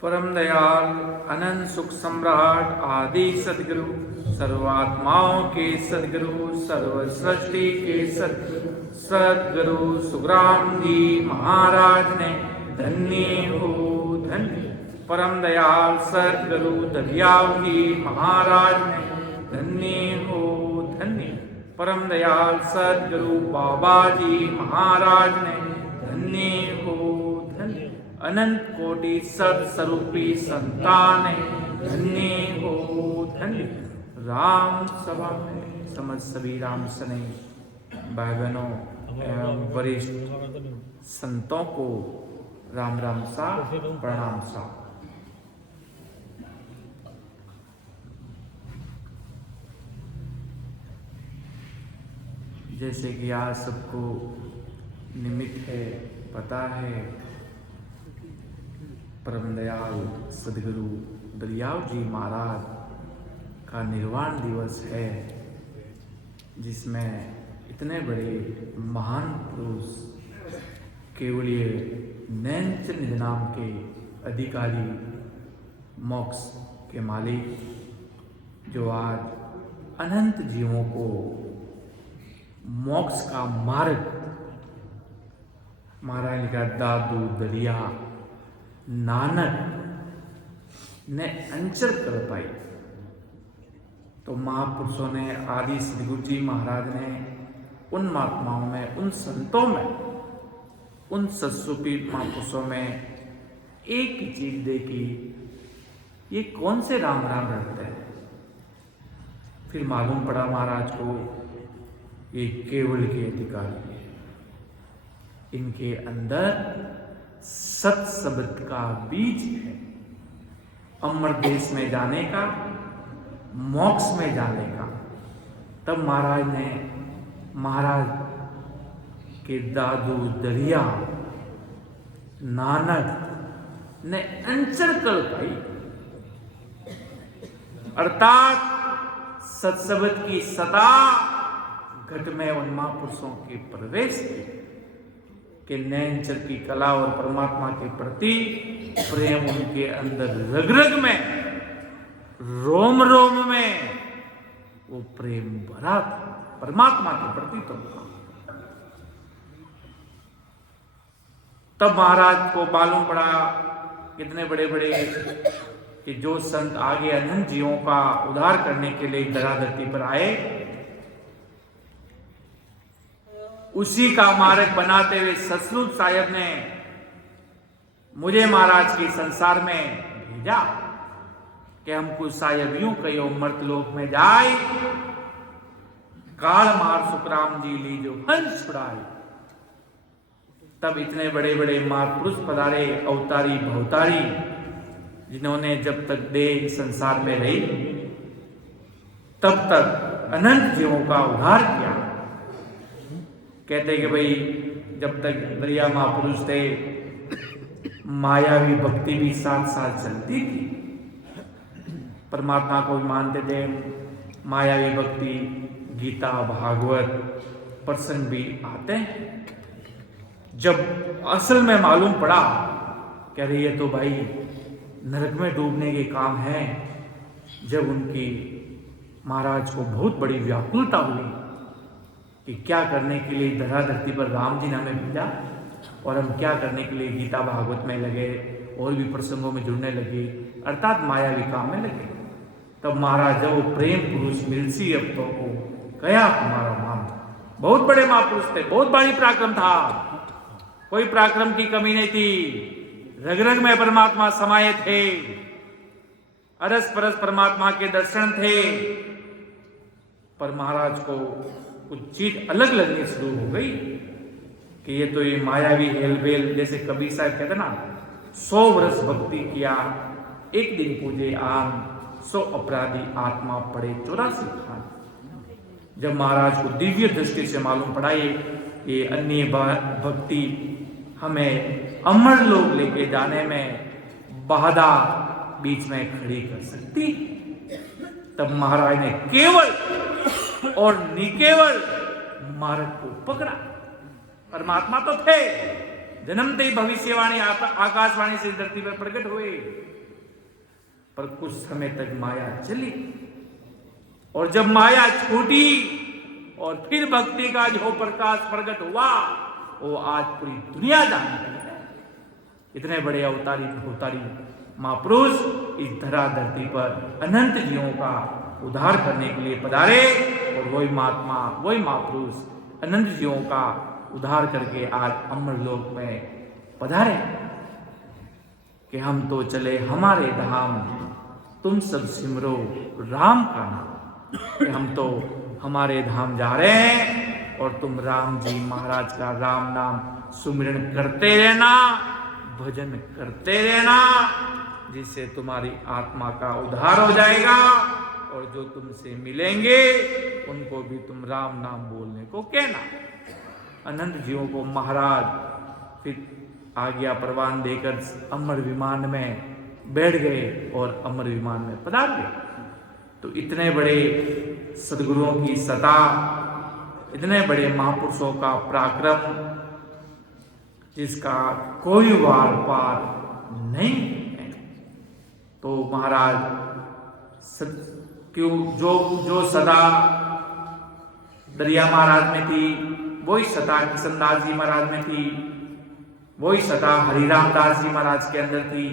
परम दयाल अनंत सुख सम्राट आदि सदगुरु सर्वात्माओं के सदगुरु सर्व सृष्टि के सदगुरु सुखराम जी महाराज ने धन्य हो धन्य। परम दयाल सदगुरु दरियाव जी महाराज ने धन्य हो धन्य। परम दयाल सदगुरु बाबा जी महाराज ने धन्य हो धन्य। अनंत कोटि सत्स्वरूपी संतान धन्य हो धन्य। राम सभा में समस्त सभी राम सने भाई बहनों एवं वरिष्ठ संतों को राम राम सा प्रणाम सा। जैसे कि आज सबको निमित्त है, पता है, परम दयाल सदगुरु दरियाव जी महाराज का निर्वाण दिवस है, जिसमें इतने बड़े महान पुरुष केवलीय नैनचंद नाम के अधिकारी मोक्ष के मालिक, जो आज अनंत जीवों को मोक्ष का मार्ग महाराज का दादू दरिया नानक ने अंचर कर पाई। तो महापुरुषों ने, आदि सदगुरु जी महाराज ने उन महात्माओं में, उन संतों में, उन सत्स्वरूपी महापुरुषों में एक ही चीज देखी, ये कौन से राम राम रखते हैं। फिर मालूम पड़ा महाराज को ये केवल के अधिकारी है, इनके अंदर सत शब्द का बीज है। अमर देश में जाने का, मोक्ष में जाने का। तब महाराज ने, महाराज के दादू दरिया नानक ने अंचर कर पाई, अर्थात सत्शब्द की सदा घट में उन महापुरुषों के प्रवेश के नैनचर की कला और परमात्मा के प्रति प्रेम उनके अंदर रग रग में, रोम रोम में वो प्रेम भरा था परमात्मा के प्रति। तब महाराज को मालूम पड़ा, कितने बड़े बड़े कि जो संत आगे अनंत जीवों का उद्धार करने के लिए धराधरती पर आए, उसी का मार्ग बनाते हुए सतरूप साहेब ने मुझे महाराज के संसार में भेजा कि हमको साहेब यूं कहो मर्तलोक में जाए, काल मार सुखराम जी ली जो हंस छुड़ाए। तब इतने बड़े बड़े महापुरुष पधारे, अवतारी भवतारी, जिन्होंने जब तक देह संसार में रही तब तक अनंत जीवों का उद्धार किया। कहते कि भाई जब तक दरिया महापुरुष थे, मायावी भक्ति भी साथ साथ चलती थी। परमात्मा को भी मानते थे, मायावी भक्ति, गीता भागवत प्रसंग भी आते हैं। जब असल में मालूम पड़ा कह रही है तो भाई नरक में डूबने के काम है, जब उनकी महाराज को बहुत बड़ी व्याकुलता हुई कि क्या करने के लिए धरा धरती पर राम जी ने हमें भेजा और हम क्या करने के लिए गीता भागवत में लगे और भी प्रसंगों में जुड़ने लगे, अर्थात मायावी काम में लगे। तब महाराज जब वो प्रेम पुरुष मिलसी अब तो को कया तुम्हारा मान, बहुत बड़े महापुरुष थे, बहुत भारी पराक्रम था, कोई पराक्रम की कमी नहीं थी। रग रग में परमात्मा समाये थे, अरस परस परमात्मा के दर्शन थे। पर महाराज को कुछ चीज अलग लगनी शुरू हो गई कि ये मायावी हेलबेल, जैसे कबीर साहब कहते ना, 100 वर्ष भक्ति किया, एक दिन पूजे आम, 100 अपराधी आत्मा पड़े 84 खान। जब महाराज को दिव्य दृष्टि से मालूम पड़ा ये अन्य भक्ति हमें अमर लोग लेके जाने में बाधा बीच में खड़ी कर सकती, तब महाराज ने केवल और निकेवल मार्ग को पकड़ा। परमात्मा तो थे, जन्मते ही भविष्यवाणी आकाशवाणी से धरती पर प्रकट हुए, पर कुछ समय तक माया चली, और जब माया छूटी और फिर भक्ति का जो प्रकाश प्रकट हुआ, वो आज पूरी दुनिया जानती है। इतने बड़े अवतारी महापुरुष इस धरा धरती पर अनंत जीवों का उद्धार करने के लिए पधारे, और वही महात्मा, वही महापुरुष अनंत जीवों का उद्धार करके आज अमरलोक में पधारे कि हम तो चले हमारे धाम, तुम सब सिमरो राम का नाम। कि हम तो हमारे धाम जा रहे हैं और तुम राम जी महाराज का राम नाम सुमिरन करते रहना, भजन करते रहना, जिससे तुम्हारी आत्मा का उद्धार हो जाएगा, और जो तुमसे मिलेंगे उनको भी तुम राम नाम बोलने को कहना। अनंत जीवों को महाराज फिर आज्ञा प्रवान देकर अमर विमान में बैठ गए और अमर विमान में पधार गए। तो इतने बड़े सदगुरुओं की सता, इतने बड़े महापुरुषों का पराक्रम, जिसका कोई वार पार नहीं है। तो महाराज क्यों जो सदा दरिया महाराज में थी, वही सता किशनदास जी महाराज में थी, वही सता हरिराम दास जी महाराज के अंदर थी,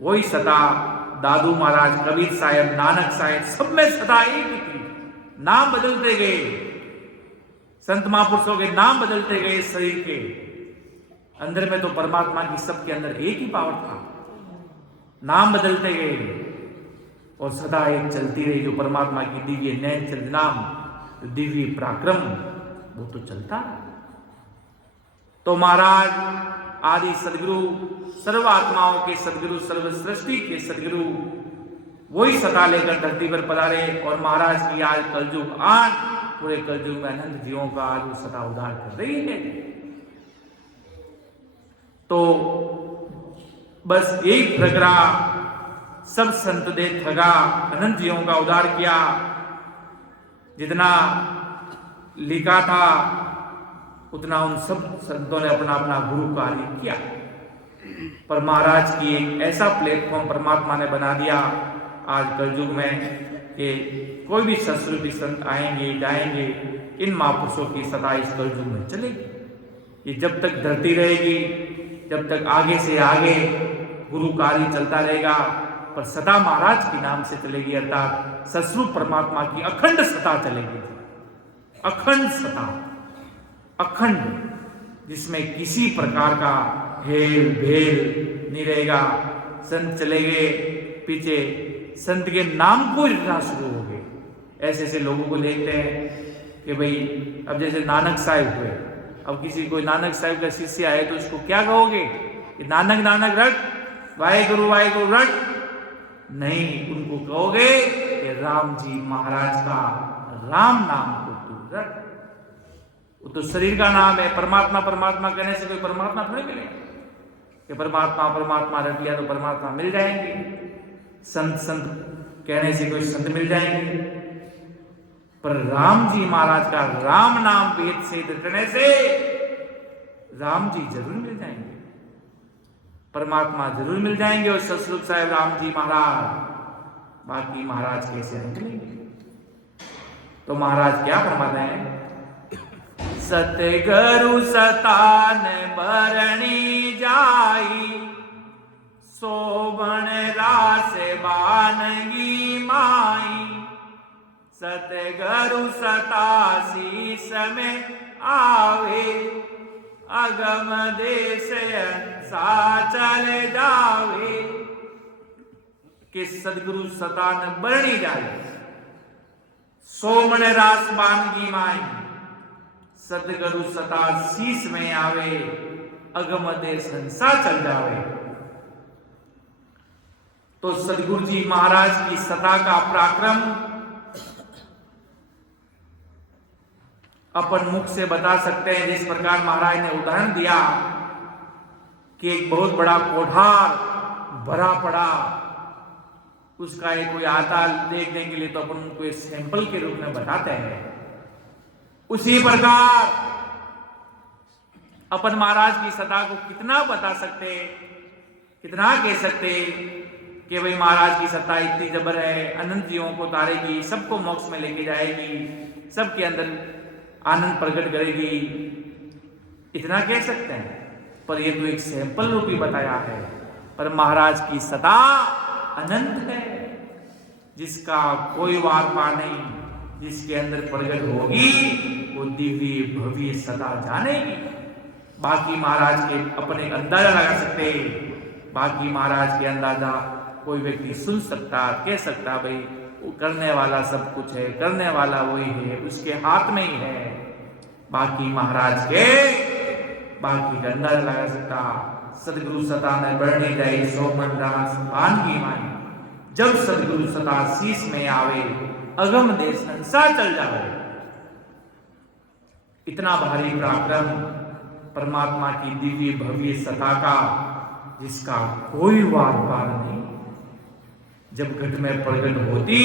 वही सता दादू महाराज, कबीर साहब, नानक साहब, सब में सदा एक ही थी। नाम बदलते गए, संत महापुरुषों के नाम बदलते गए, शरीर के अंदर में तो परमात्मा की सबके अंदर एक ही पावर था। नाम बदलते गए और सदा एक चलती रही, जो परमात्मा की दिव्य नैन चरित नाम, दिव्य पराक्रम, वो तो चलता। तो महाराज आदि सदगुरु, सर्व आत्माओं के सदगुरु, सर्व सृष्टि के सदगुरु, वही सता लेकर धरती पर पधारे, और महाराज की आज कलयुग आज पूरे कलयुग में अनंत जीवों का आज वो सता उद्धार कर रही है। तो बस यही प्रकरा सब संत दे ठगा, अनंत जीवों का उद्धार किया। जितना लिखा था उतना उन सब संतों ने अपना अपना गुरु कार्य किया, पर महाराज की एक ऐसा प्लेटफॉर्म परमात्मा ने बना दिया आज कलयुग में कि कोई भी सत्स्वरूपी संत आएंगे जाएंगे, इन महापुरुषों की सदा इस कलयुग में चलेगी। ये जब तक धरती रहेगी, जब तक आगे से आगे गुरु कार्य चलता रहेगा, पर सदा महाराज के नाम से चलेगी, अर्थात सत्स्वरूप परमात्मा की अखंड सता चलेगी। अखंड सता, अखंड, जिसमें किसी प्रकार का हेल भेल नहीं रहेगा। संत चले गए पीछे, संत के नाम को लिखना शुरू हो गए। ऐसे ऐसे लोगों को देखते हैं कि भाई अब जैसे नानक साहिब हुए, अब किसी कोई नानक साहिब का शिष्य आए तो उसको क्या कहोगे कि नानक नानक रट, वाहेगुरु वाहेगुरु रट? नहीं, उनको कहोगे कि राम जी महाराज का राम नाम को तू रट। वो तो शरीर का नाम है। परमात्मा परमात्मा कहने से कोई परमात्मा थोड़ी मिलेगा कि परमात्मा परमात्मा रख लिया तो परमात्मा मिल जाएंगे। संत संत कहने से कोई संत मिल जाएंगे, पर राम जी महाराज का राम नाम वेद से रटने से राम जी जरूर मिल जाएंगे, परमात्मा जरूर मिल जाएंगे। और सतस्वरूप साहेब राम जी महाराज, बाकी महाराज कैसे निकलेंगे? तो महाराज क्या फरमाते हैं? सतगुरु सतान बरणी जाई, शोभन रास बानगी माई। सतगुरु सतासी समय आवे, अगम देश सा चले जावे। कि सदगुरु सतान बरणी जाए, सोमन रास बानगी माई। सदगुरु सता शीश में आवे, अगम देश हंसा चल जावे। तो सदगुरु जी महाराज की सता का पराक्रम अपन मुख से बता सकते हैं। जिस प्रकार महाराज ने उदाहरण दिया कि एक बहुत बड़ा कोठार भरा पड़ा, उसका एक कोई आता देखने के लिए तो अपन उनको एक सैंपल के रूप में बताते हैं। उसी प्रकार अपन महाराज की सत्ता को कितना बता सकते, कितना कह सकते कि भाई महाराज की सत्ता इतनी जबर है, अनंत जीवों को तारेगी, सबको मोक्ष में लेके जाएगी, सबके अंदर आनंद प्रकट करेगी, इतना कह सकते हैं। पर ये तो एक सैंपल रूप ही बताया है। पर महाराज की सत्ता अनंत है, जिसका कोई वार पार नहीं, जिसके अंदर प्रकट होगी वो दिव्य भव्य सदा जानेगी। बाकी महाराज के अपने अंदाजा लगा सकते, बाकी महाराज के अंदाजा कोई व्यक्ति सुन सकता, कह सकता भाई वो करने वाला सब कुछ है, करने वाला वही है, उसके हाथ में ही है। बाकी महाराज के बाकी अंदाजा लगा सकता। सदगुरु सता ने बढ़ने गई सोमन रास पान की माई, जब सदगुरु सता शीश में आवे, अगम देश संसार चल जावे। इतना भारी पराक्रम परमात्मा की दिव्य भव्य सत्ता का, जिसका कोई वार पार नहीं। जब घट में प्रकट होती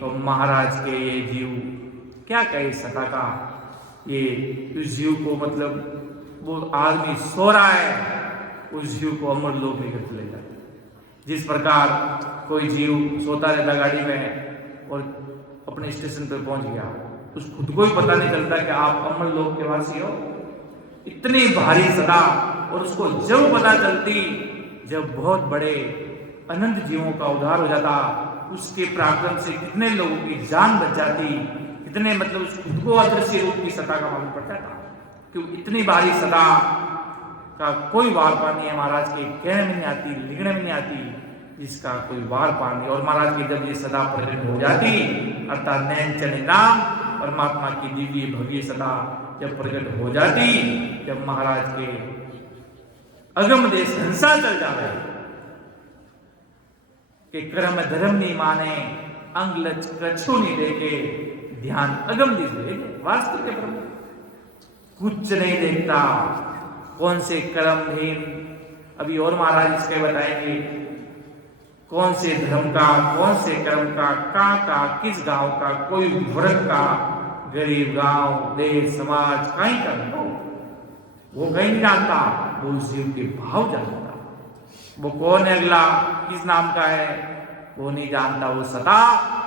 तो महाराज के ये जीव क्या कहे सत्ता का, ये उस जीव को मतलब वो आदमी सो रहा है, उस जीव को अमर लोक लेकर चले जाते। जिस प्रकार कोई जीव सोता रहता गाड़ी में और अपने स्टेशन पर पहुंच गया, उस खुद को ही पता नहीं चलता कि आप अमर लोक के वासी हो। इतनी भारी सदा, और उसको जब पता चलती जब बहुत बड़े अनंत जीवों का उद्धार हो जाता, उसके पराक्रम से कितने लोगों की जान बच जाती, कितने मतलब उस खुद को अदृश्य रूप की सत्ता का मालूम पड़ता था। कि इतनी भारी सदा का कोई वार पार नहीं है, महाराज के कहने में नहीं आती, लिखने में नहीं आती, जिसका कोई वार पार नहीं। और महाराज की जब ये सदा प्रकट हो जाती, अर्थात नैन चने नाम परमात्मा की दिव्य भव्य सदा जब प्रकट हो जाती, जब महाराज के अगम देश हिंसा चल जावे कि कर्म धर्म नहीं माने, अंग लच कछु नहीं देखे, ध्यान अगम दिश देखे। वास्तव के ब्रह्म कुछ नहीं देखता, कौन से कर्महीन, अभी और महाराज इसके बताएंगे, कौन से धर्म का, कौन से कर्म का किस गांव का, कोई वर्ग का, गरीब गांव, देश, समाज, कहीं का नहीं, वो कहीं नहीं जानता, वो उस जीव के भाव जानता। वो कौन है, अगला किस नाम का है वो नहीं जानता, वो सदा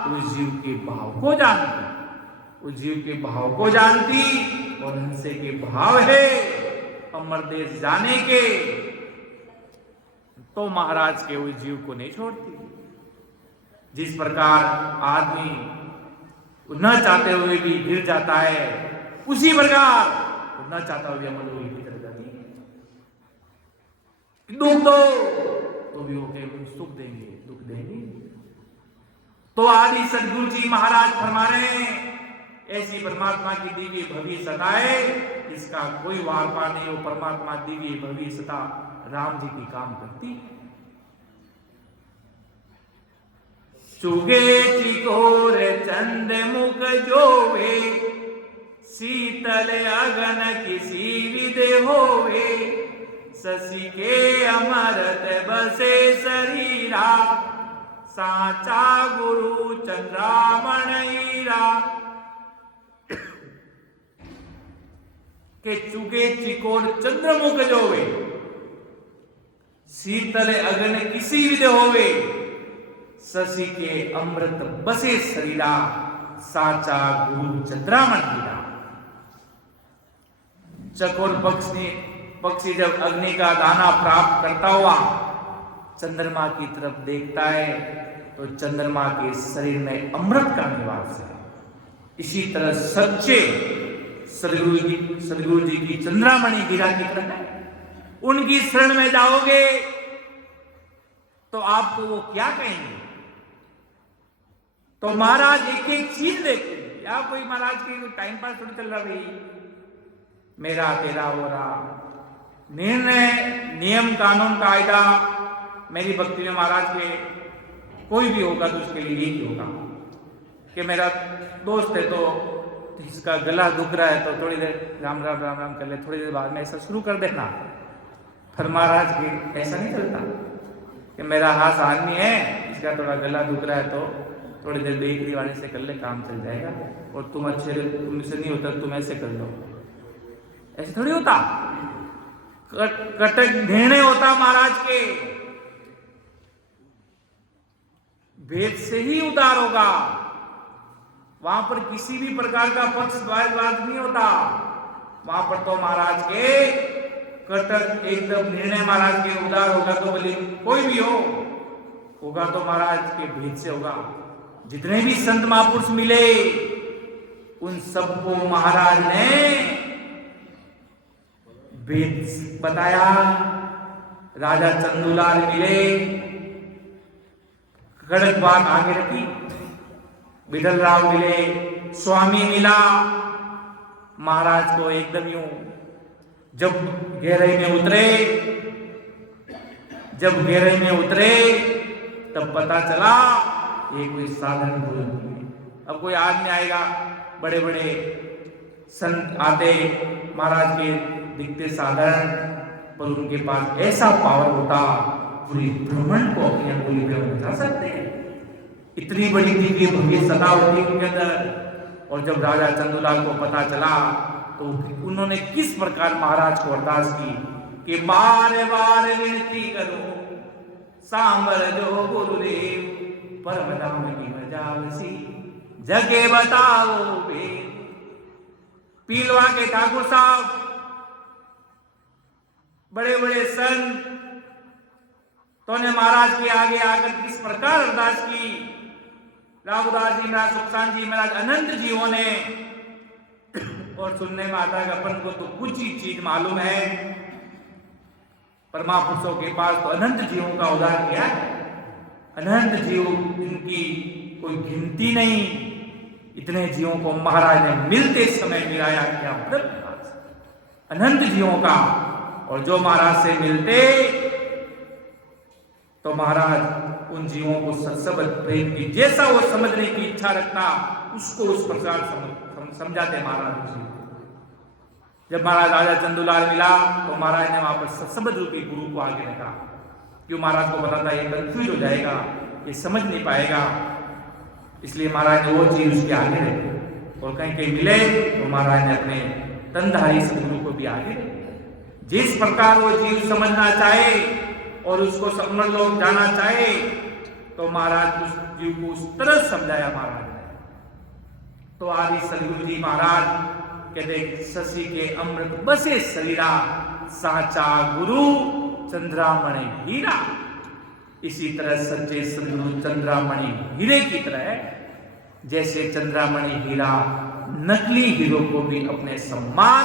उस जीव के भाव को जानती, उस जीव के भाव को जानती, और हंसे के भाव है अमर देश जाने के, तो महाराज के उस जीव को नहीं छोड़ती। जिस प्रकार आदमी न चाहते हुए भी गिर जाता है, उसी प्रकार न चाहता हुए अमर हुई भी चल जाती है। दुख दो तो भी होके सुख देंगे, दुख देंगे। तो आदि सदगुरु जी महाराज फरमा रहे हैं, ऐसी परमात्मा की दिव्य भव्य सत्ता है, इसका कोई वार पार नहीं। वो परमात्मा दिव्य भव्य सत्ता राम जी की काम करती। चुगे चिकोर चंद मुख जोवे, शीतल अगन किसी विदे होवे, शशि के अमरत बसे शरीरा, साचा गुरु चंद्रामण हीरा। के चुगे चिकोर चंद्रमुख जोवे, शीतल अगन किसी विदे होवे, शशि के अमृत बसे शरीरा, साचा गुरु चंद्रामण हीरा। चकोर पक्षी जब अग्नि का दाना प्राप्त करता हुआ चंद्रमा की तरफ देखता है, तो चंद्रमा के शरीर में अमृत का निवास है। इसी तरह सच्चे सदगुरु जी की चंद्रामणि हीरा की तरह है। उनकी शरण में जाओगे तो आपको वो क्या कहेंगे? तो महाराज एक एक चीज देखते, या कोई महाराज की टाइम पास थोड़ी चल रहा भाई, मेरा तेरा हो रहा, निर्णय नियम कानून कायदा मेरी भक्ति में महाराज के कोई भी होगा तो उसके लिए यही होगा कि मेरा दोस्त है तो इसका गला दुख रहा है तो थोड़ी देर राम राम राम राम कर ले, थोड़ी देर बाद में ऐसा शुरू कर देना। फिर महाराज के ऐसा नहीं चलता कि मेरा हाथ आदमी है, इसका थोड़ा गला दुख रहा है तो थोड़ी देर बेकरी वाले से कर ले, काम चल जाएगा, और तुम अच्छे तुमसे नहीं होता तुम ऐसे कर लो, ऐसे थोड़ी होता। कटक निर्णय होता महाराज के, भेद से ही उद्धार होगा। वहां पर किसी भी प्रकार का पक्षवाद नहीं होता। वहां पर तो महाराज के कटक एकदम निर्णय महाराज के उद्धार होगा। तो बोले कोई भी होगा तो महाराज के भेद से होगा। जितने भी संत महापुरुष मिले उन सबको महाराज ने भेद बताया। राजा चंदूलाल मिले, कड़क बात आगे रखी। बिडल राव मिले, स्वामी मिला, महाराज को एकदम यूं जब गहराई में उतरे तब पता चला ये कोई साधारण भूल नहीं। अब कोई आदमी आएगा, बड़े बड़े संत आते महाराज के दिखते साधारण, पर उनके पास ऐसा पावर होता पूरी ब्रह्मांड को अपनी अंगुली में उठा सकते हैं। इतनी बड़ी दिव्य भव्य सत्ता होती उनके अंदर। और जब राजा चंदूलाल को पता चला तो उन्होंने किस प्रकार महाराज को अरदास की कि बार बार विनती करो सांबर जो गुरुदेव, परम धाम की मजावसी जगे बताओ बे। पीलवा के ठाकुर साहब, बड़े बड़े संत तो ने महाराज के आगे आकर किस प्रकार अरदास की। राघुदास जी महाराज, सुखसान जी महाराज, अनंत जीवों ने। और सुनने में आता है कि अपन को तो कुछ ही चीज मालूम है, पर महापुरुषों के पास तो अनंत जीवों का उदाहरण किया है। अनंत जीव, इनकी कोई गिनती नहीं। इतने जीवों को महाराज ने मिलते समय मिलाया, क्या अनंत जीवों का। और जो महाराज से मिलते तो महाराज उन जीवों को सत्सबद प्रेम की, जैसा वो समझने की इच्छा रखता उसको उस प्रकार समझाते महाराज जी। जब महाराज राजा चंदूलाल मिला तो महाराज ने वहां पर सत्सबद रूपी गुरु को आगे रखा। क्यों महाराज को बताता ये कंफ्यूज हो जाएगा, ये समझ नहीं पाएगा, इसलिए महाराज ने वो चीज उसके आगे रखी। और कहीं कहीं मिले तो महाराज ने अपने तनधारी सदगुरु को भी आगे रखा। जिस प्रकार वो जीव समझना चाहे और उसको समझ लोग जाना चाहे तो महाराज उस जीव को उस तरह समझाया महाराज ने। तो आदि सदगुरु जी महाराज कहते शशि के अमृत बसे शरीरा, साचा गुरु चंद्रामणि हीरा। इसी तरह सच्चे सदगुरु चंद्रामणि हीरे की तरह है। जैसे चंद्रामणि हीरा नकली हीरो को भी अपने सम्मान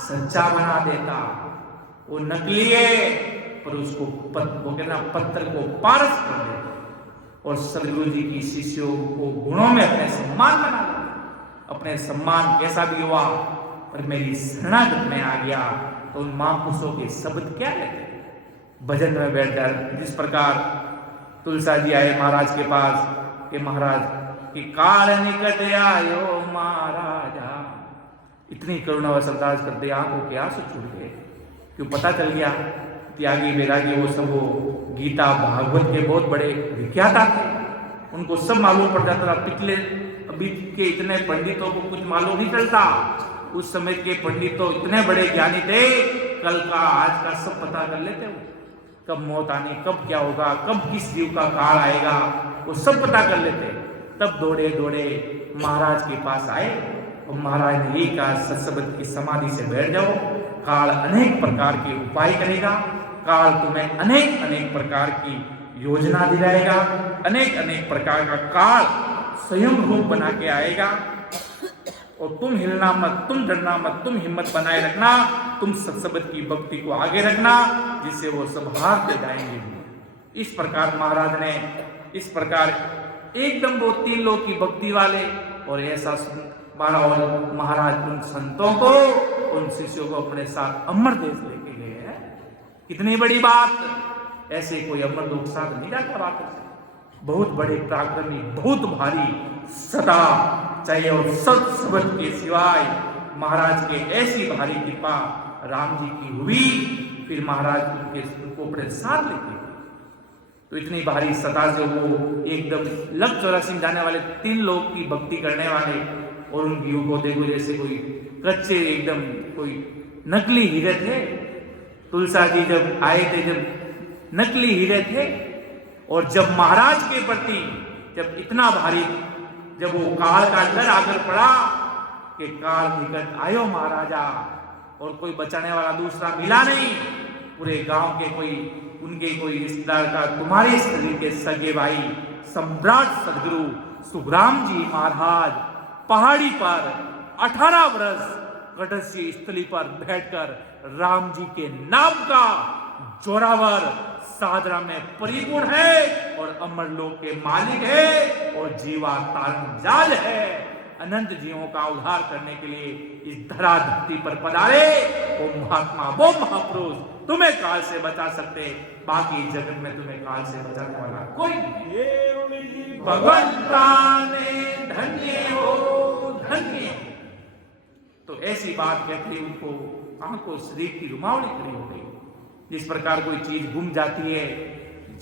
सच्चा बना देता, वो नकली है पर उसको पत्थर को पारस कर देता। और सदगुरु जी की शिष्यों को गुणों में अपने सम्मान बना देता। अपने सम्मान कैसा भी हुआ पर मेरी शरणागत में आ गया तो उन महापुरुषों के शब्द क्या रहते, भजन में बैठ जाए। जिस प्रकार तुलसा जी आए महाराज के पास कि महाराज कि काल निकट आयो महाराजा, इतनी करुणा व सरदार करते आंखों के आंसू छूट गए। क्यों पता चल गया त्यागी वैरागी वो सब वो गीता भागवत के बहुत बड़े विख्याता थे, उनको सब मालूम पड़ जाता था। पिछले अभी के इतने पंडितों को कुछ मालूम नहीं चलता। उस समय के पंडित तो इतने बड़े ज्ञानी थे, कल का आज का सब पता कर लेते वो। कब मौत आनी, कब क्या होगा, कब किस जीव का काल आएगा, वो सब पता कर लेते। तब दौड़े दौड़े महाराज के पास आए और महाराज ने यही कहा सत्सबद की समाधि से बैठ जाओ, काल अनेक प्रकार के उपाय करेगा, काल तुम्हें अनेक अनेक प्रकार की योजना दिलाएगा, अनेक अनेक प्रकार का काल स्वयं रूप बना के आएगा। और तुम हिलना मत, तुम डरना मत, तुम हिम्मत बनाए रखना, तुम सत्सबद की भक्ति को आगे रखना, जिससे वो सब हारते जाएंगे। इस प्रकार महाराज ने इस प्रकार एकदम वो 3 लोग की भक्ति वाले और ऐसा और महाराज उन संतों को, उन शिष्यों को अपने साथ अमर देश लेके गए हैं। कितनी बड़ी बात, ऐसे कोई अमर लोग साथ नहीं जाता बात से। बहुत बड़े पराक्रमी, बहुत भारी सदा चाहिए और सत्सबद के सिवाय महाराज के ऐसी भारी कृपा राम जी की हुई, फिर महाराज उनको अपने साथ लेते। तो इतनी भारी सता से वो एकदम लग 84 जाने वाले 3 लोग की भक्ति करने वाले और उन जीवों को देखो जैसे कोई कच्चे एकदम कोई नकली हीरे थे। तुलसा जी जब आए थे, जब नकली हीरे थे, और जब महाराज के प्रति जब इतना भारी, जब वो काल का डर आकर पड़ा कि काल निकट आयो महाराजा, और कोई बचाने वाला दूसरा मिला नहीं, पूरे गांव के कोई उनके कोई रिश्तेदार का, तुम्हारे शरीर के सगे भाई सम्राट सदगुरु सुखराम जी महाराज पहाड़ी पर 18 वर्ष गडस्य स्थली पर बैठकर राम जी के नाम का जोरावर साधना में परिपूर्ण है और अमरलोक के मालिक है और जीवा तारण जाल है। अनंत जीवों का उद्धार करने के लिए इस धरा धरती पर पधारे वो महात्मा, वो महापुरुष तुम्हें काल से बचा सकते, बाकी जगत में तुम्हें काल से बचाने वाला कोई नहीं। भगवंता ने धन्य हो धन्य। तो ऐसी बात कहती उनको आंखों शरीर की रुमावनी खड़ी हो गई। जिस प्रकार कोई चीज गुम जाती है,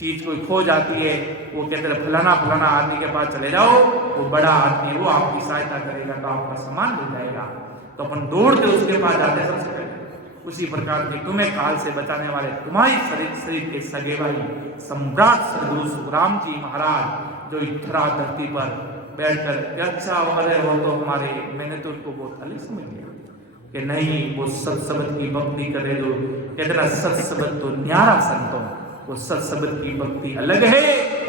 चीज कोई खो जाती है, वो कहते हैं फलाना फलाना आदमी के पास चले जाओ, वो बड़ा आदमी, वो आपकी सहायता करेगा, तो आपका सामान मिल जाएगा। तो अपन दौड़ते उसके पास जाते सबसे पहले। उसी प्रकार के तुम्हें काल से बचाने वाले तुम्हारी शरीर के सगे भाई सम्राट सदगुरु सुखराम जी महाराज जो धरा धरती पर बैठकर अच्छा वाले हो तो हमारे, मैंने तो उनको बहुत अलग समझ लिया कि नहीं, वो सत्सबद की भक्ति करे, जो कहते सत्सबद तो न्यारा संतों, वो सत्सबद की भक्ति अलग है,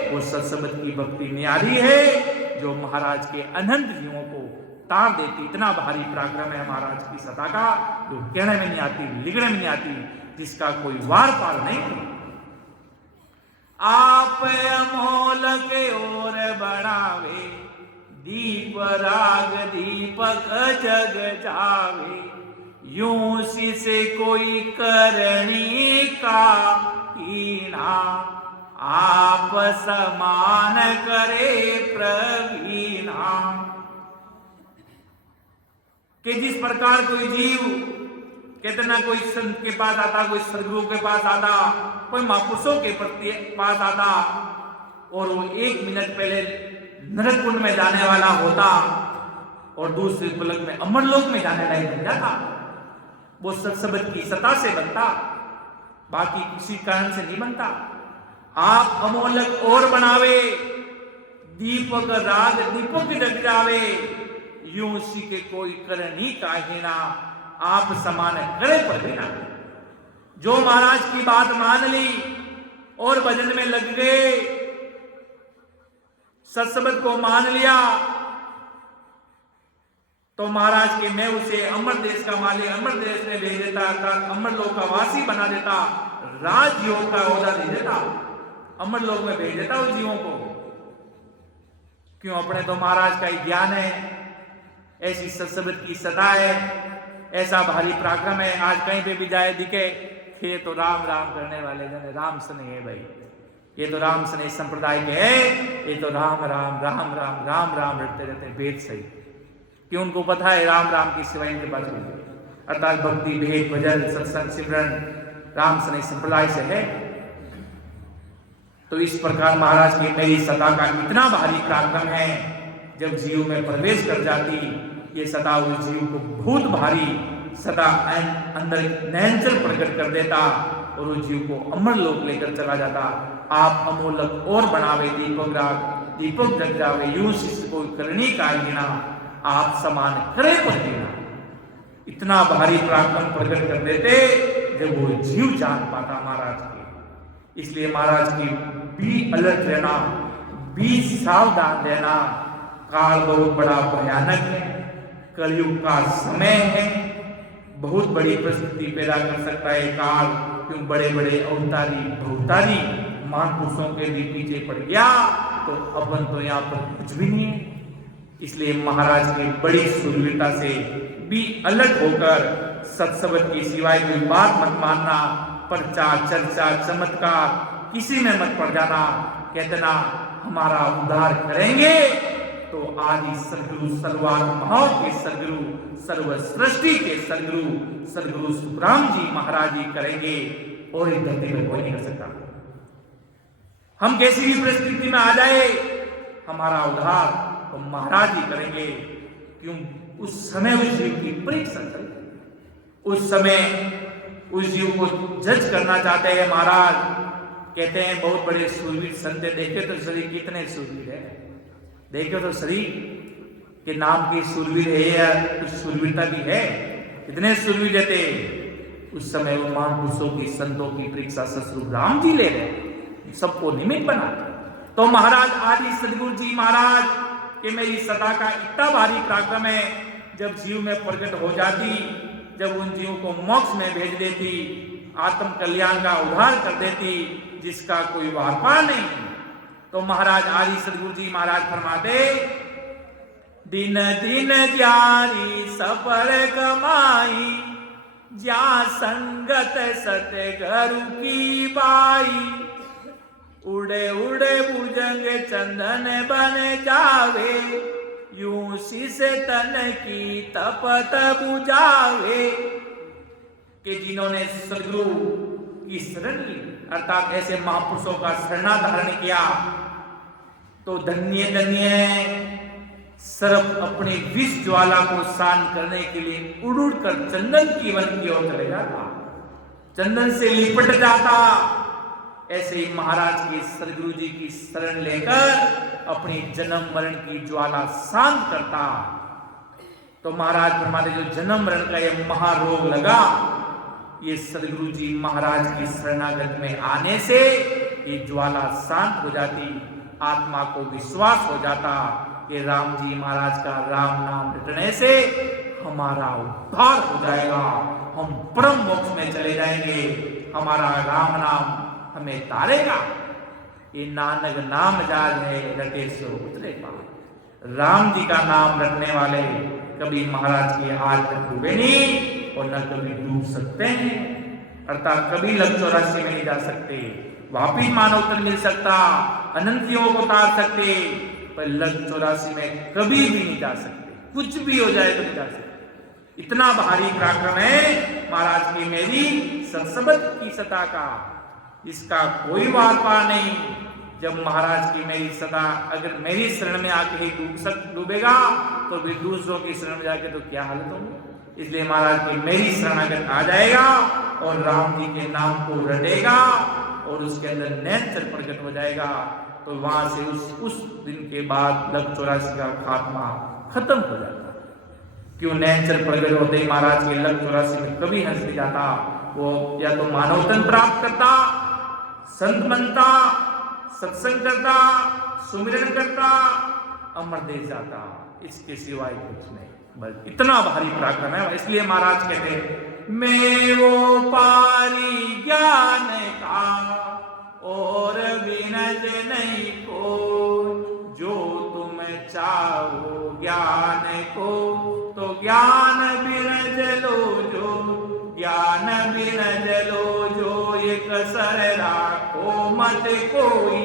वो सत्सबद की भक्ति न्यारी है जो महाराज के अनंत जीवों को तार देती। इतना भारी पराक्रम है महाराज की सत्ता का, जो कहने में नहीं आती, लिखने में नहीं आती, जिसका कोई वार पार नहीं। आप अमोलक और बढ़ावे, दीप राग दीपक जग जावे, यूं सी से कोई करनी का हीना, आप समान करे प्रवीणा। कि जिस प्रकार कोई जीव कहते ना, कोई संत के पास आता, कोई सदगुरु के पास आता, कोई महापुरुषों के पास आता, और वो 1 मिनट पहले नरक कुंड में जाने वाला होता और दूसरे पलक में अमरलोक में जाने लायक बन जाता, वो सत्सबद की सत्ता से बनता, बाकी किसी कारण से नहीं बनता। आप अमोलक और बनावे, दीपक राग दीपक जग जावे, यूं सी के कोई करनी काहे ना, आप समान करे पर भी ना। जो महाराज की बात मान ली और भजन में लग गए, सत्सबद को मान लिया, तो महाराज के मैं उसे अमर देश का मालिक, अमर देश में भेज देता, अमर लोक का वासी बना देता, राजयोग का ओहदा दे देता, अमर लोक में भेज देता उन जीवों को। क्यों? अपने तो महाराज का ही ज्ञान है, ऐसी सत्सबद की सदा है, ऐसा भारी पराक्रम है। आज कहीं पे भी जाए दिखे ये तो राम राम करने वाले जन, राम सने है भाई, ये तो राम सने संप्रदाय के है, ये तो राम राम राम राम राम राम रटते रहते हैं, भेद सही। क्यों? उनको पता है राम राम की सिवाय इनके पास नहीं, अर्थात भक्ति भेद भजन सत्संग सिमरन राम सने संप्रदाय से है। तो इस प्रकार महाराज की मेरी सत्ता का इतना भारी पराक्रम है, जब जीव में प्रवेश कर जाती, ये सदा उस जीव को बहुत भारी सदा अंदर नैनचल प्रकट कर देता और उस जीव को अमर लोक लेकर चला जाता। आप अमोलक और बनावे, दीपक राग दीपक जग जावे, यूं शिष्य को करनी का गिना, आप समान करे पर देना। इतना भारी पराक्रम प्रकट कर देते जब वो जीव जान पाता महाराज के। इसलिए महाराज की भी अलर्ट रहना, भी सावधान रहना। काल बहुत बड़ा भयानक है, कलयुग का समय है, बहुत बड़ी परिस्थिति पैदा कर सकता है काल। क्यों? बड़े बड़े अवतारी बहुतारी महापुरुषों के भी पीछे पड़ गया तो अपन तो यहाँ पर कुछ भी नहीं है। इसलिए महाराज की बड़ी सूरवीरता से भी अलर्ट होकर सत्सबद की सिवाय कोई बात मत मानना, पर्चा चर्चा चमत्कार किसी में मत पड़ जाना। कहते ना हमारा उद्धार करेंगे तो आदि सदगुरु सर्वात्माओं के सदगुरु सर्व सृष्टि के सदगुरु सदगुरु सुखराम जी महाराज जी करेंगे और इस धरती में कोई नहीं कर सकता। हम कैसी भी परिस्थिति में आ जाए हमारा उद्धार तो महाराज ही करेंगे। क्यों? उस समय उस जीव की परीक्षा चल, उस समय उस जीव को जज करना चाहते हैं महाराज। कहते हैं बहुत बड़े सूरवीर संत देखे तो शरीर कितने सूरवीर है, देखे तो शरीर के नाम की सूरवीर है या कुछ सूरवीरता भी है, इतने सूरवीर रहते। उस समय वो महापुरुषों की संतों की परीक्षा ससुर राम जी ले रहे, सबको निमित्त बना। तो महाराज आदि सदगुरु जी महाराज कि मेरी सदा का इतना भारी पराक्रम है, जब जीव में प्रकट हो जाती, जब उन जीवों को मोक्ष में भेज देती, आत्म कल्याण का उद्धार कर देती, जिसका कोई वार पार नहीं। तो महाराज आदि सदगुरु जी महाराज फरमाते, दिन दिन जारी सफल कमाई, जा संगत सतगुरु की बाई, उड़े उड़े भुजंग चंदन बन जावे, यूं शीश तन की तपत बुझावे। कि जिन्होंने सदगुरु की शरण ली, अर्थात ऐसे महापुरुषों का शरणा धारण किया, तो धन्य धन्य। सर्प अपनी विष ज्वाला को शांत करने के लिए उड़ उड़ कर चंदन की वन की ओर चले जाता, चंदन से लिपट जाता। ऐसे ही महाराज की सदगुरु जी की शरण लेकर अपनी जन्म मरण की ज्वाला शांत करता। तो महाराज फरमाते, जो जन्म मरण का ये महारोग लगा, ये सदगुरु जी महाराज की शरणागत में आने से ये ज्वाला शांत हो जाती। आत्मा को विश्वास हो जाता कि राम जी महाराज का राम नाम रटने से हमारा उद्धार हो जाएगा, हम परम मोक्ष में चले जाएंगे, हमारा राम नाम हमें तारेगा। ये नानक नाम जाल है रटे सो उतरे पार। राम जी का नाम रटने वाले कभी महाराज के हाथ में डूबे नहीं और न कभी डूब सकते हैं, अर्थात कभी लग 84 में नहीं जा सकते, वापिस मानव तन मिल सकता, अनंत योग को तार सकते, पर लग 84 में कभी भी नहीं जा सकते, कुछ भी हो जाए तो नहीं जा सकते। इतना भारी पराक्रम है महाराज की मेरी सत्सबत की सता का, इसका कोई वार पार नहीं। जब महाराज की मेरी सदा अगर मेरी शरण में आके ही डूबेगा, तो भी दूसरों की शरण में जाके तो क्या हालत होगी। इसलिए महाराज की मेरी शरण अगर आ जाएगा और राम जी के नाम को रटेगा और उसके अंदर नैनचर प्रकट हो जाएगा, तो वहां से उस दिन के बाद लग 84 का खात्मा खत्म हो जाता। क्यों? नैनचर प्रकट होते ही महाराज के लग 84 में कभी हंस नहीं जाता। वो या तो मानवतन प्राप्त करता, संत बनता, सत्संग करता, सुमिरन करता, अमर दे जाता, इसके सिवाय कुछ नहीं। बस इतना भारी पराक्रम है। इसलिए महाराज कहते हैं, मैं वो पारी ज्ञान का और विनज नहीं को, जो तुम चाहो ज्ञान को, तो ज्ञान विरज लो जो, ज्ञान विरज लो जो, एक सर राखो मत कोई,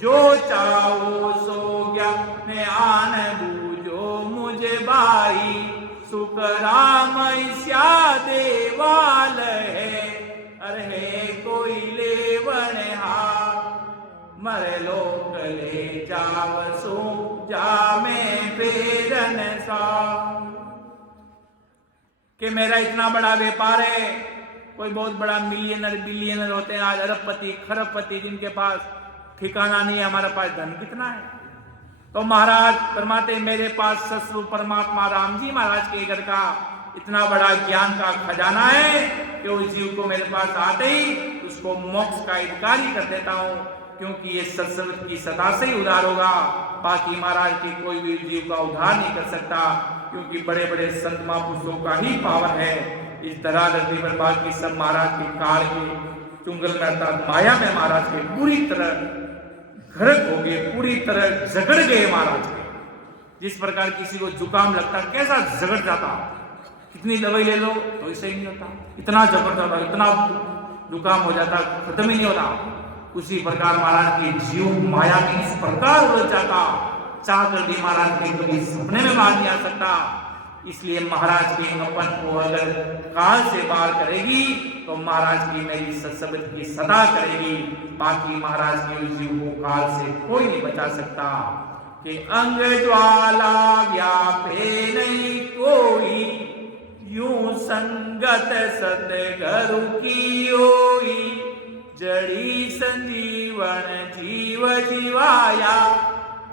जो चाहो सो ज्ञान आन बूझो मुझे भाई, सुख राम श्या देवाल है, अरे कोई लेवन हा, मर लोक ले जाव सो जा में फेरन सा। कि मेरा इतना बड़ा व्यापार है, कोई बहुत बड़ा मिलियनर बिलियनर होते हैं आज, अरबपति खरबपति, जिनके पास ठिकाना नहीं है, हमारे पास धन कितना है। तो महाराज फरमाते, मेरे पास ससुर परमात्मा राम जी महाराज के घर का इतना बड़ा ज्ञान का खजाना है कि उस जीव को मेरे पास आते ही उसको मोक्ष का अधिकारी कर देता हूं, क्योंकि ये सत्संग की सदा से ही उद्धार होगा। बाकी महाराज की कोई भी जीव का उद्धार नहीं कर सकता, क्योंकि बड़े बड़े संत महापुरुषों का ही पावर है। इस तरह धरती पर बाकी सब महाराज के काल के चुंगल में अर्थात माया में महाराज के पूरी तरह घरक हो गए, पूरी तरह झगड़ गए महाराज के। जिस प्रकार किसी को जुकाम लगता कैसा झगड़ जाता, कितनी दवाई ले लो तो इसे ही नहीं होता, इतना झगड़ जाता, इतना जुकाम हो जाता, खत्म ही नहीं होता। उसी प्रकार महाराज के जीव माया में इस प्रकार उलझ जाता, चाह कर भी महाराज के कभी सपने में बात नहीं आ सकता। इसलिए महाराज के अपन को अगर काल से पार करेगी तो महाराज की मेरी सत्संग की सदा करेगी। बाकी महाराज के उस जीव को काल से कोई नहीं बचा सकता। कि अंग ज्वाला व्यापे नहीं कोई, यूं संगत सतगुरु की होई, जड़ी संजीवन जीव जीवाया,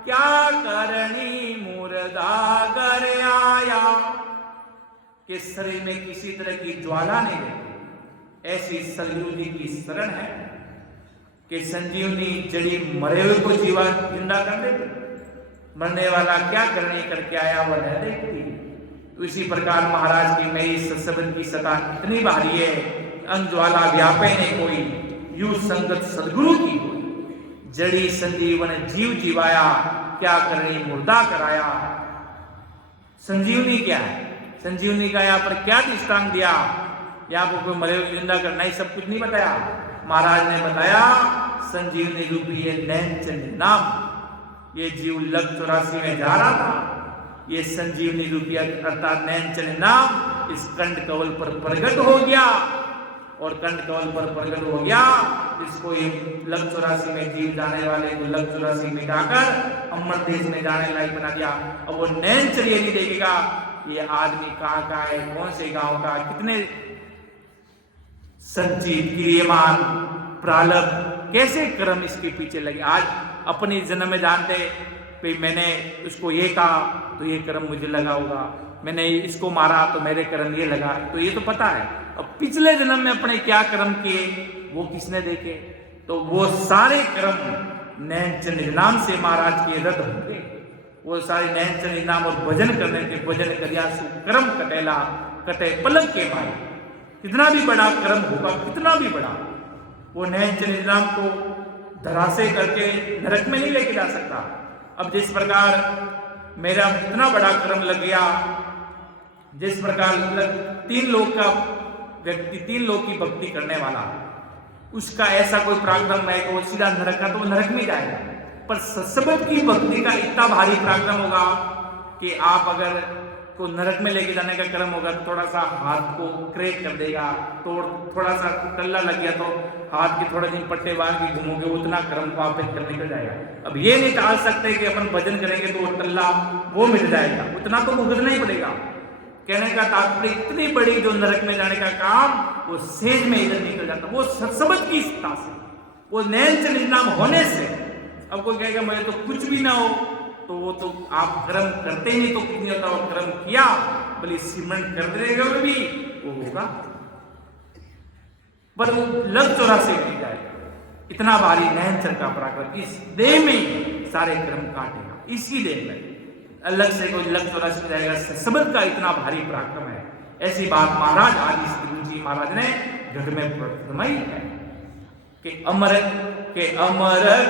क्या करनी मुर्दा कर आया। कि शरीर में किसी तरह की ज्वाला नहीं रहती, ऐसी सतगुरु जी की शरण है कि संजीवनी जड़ी मरे हुए को जीवा जिंदा कर देती, मरने वाला क्या करने करके आया वह न देखती। तो इसी प्रकार महाराज की मेरी सत्संग की सता इतनी भारी है, अंज्वाला व्यापे ने कोई, यू संगत सदगुरु की होई, जड़ी संजीवन जीव जीवाया, क्या करनी मुर्दा कराया। संजीवनी क्या है? संजीवनी का यहाँ पर क्या दृष्टांत दिया? यहाँ पर कोई मरे हुए जिंदा करना ही सब कुछ नहीं बताया। महाराज ने बताया संजीवनी रूपी ये नैनचंडी नाम, ये जीव लग 84 में जा रहा था, ये संजीवनी रूपी अर्थात नैनचंडी नाम इस कंठ कवल पर प्रकट हो गया, और कंठ कवल पर प्रकट हो गया। इसको ये लग 84 में जीव जाने वाले को लग 84 मिटाकर अमर देश में जाने लायक बना दिया। अब वो नैनचंडी नहीं देखेगा ये आदमी कहाँ का है, कौन से गांव का, कितने संचित क्रियमान प्रारब्ध कैसे कर्म इसके पीछे लगे। आज अपनी जन्म में जानते भाई मैंने उसको ये कहा तो ये कर्म मुझे लगा होगा, मैंने इसको मारा तो मेरे कर्म ये लगा, तो ये तो पता है। अब पिछले जन्म में अपने क्या कर्म किए वो किसने देखे, तो वो सारे कर्म नैनचंडी नाम से महाराज के रद्द होंगे। वो सारे नैनचंडी नाम और भजन करने के भजन करियासु कर्म कटेला कटे पलक के मारे। कितना भी बड़ा कर्म होगा, कितना भी बड़ा, वो नैनचंडी नाम को धराशय करके नरक में नहीं लेके जा सकता। अब जिस प्रकार मेरा इतना बड़ा कर्म लग गया, जिस प्रकार 3 लोक का व्यक्ति 3 लोक की भक्ति करने वाला, उसका ऐसा कोई पराक्रम है कि वो सीधा नरक का तो नरक में जाएगा। पर सत्संग की भक्ति का इतना भारी पराक्रम होगा कि आप अगर को नरक में लेके जाने का कर्म होगा तो थोड़ा सा हाथ को क्रैक कर देगा, तो थोड़ा सा टल्ला लग गया तो हाथ के थोड़े दिन पट्टे बांध के घूमोगे, उतना कर्म को आप करने को जाएगा। अब ये नहीं टाल सकते कि अपन भजन करेंगे तो वो टल्ला वो मिट जाएगा, उतना तो भुगतना ही पड़ेगा। कहने का तात्पर्य इतनी बड़ी जो नरक में जाने का काम वो सेज में इधर निकल जाता, वो सत्संग की सत्ता से, वो नैनचंडी नाम होने से। अब कोई कहेगा मुझे तो कुछ भी ना हो, तो वो तो आप कर्म करते ही तो कुछ नहीं होता, वो कर्म किया भले सिमरन कर देगा भी वो होगा, पर वो लग 84 मिल जाएगा। इतना भारी नैनचंड का पराक्रम इस देह में सारे कर्म काटेगा, इसी देह में अलग से कोई लग 84 में जाएगा। सबद का इतना भारी पराक्रम है। ऐसी बात महाराज आदि गुरु जी महाराज ने घर में फरमाई है कि अमर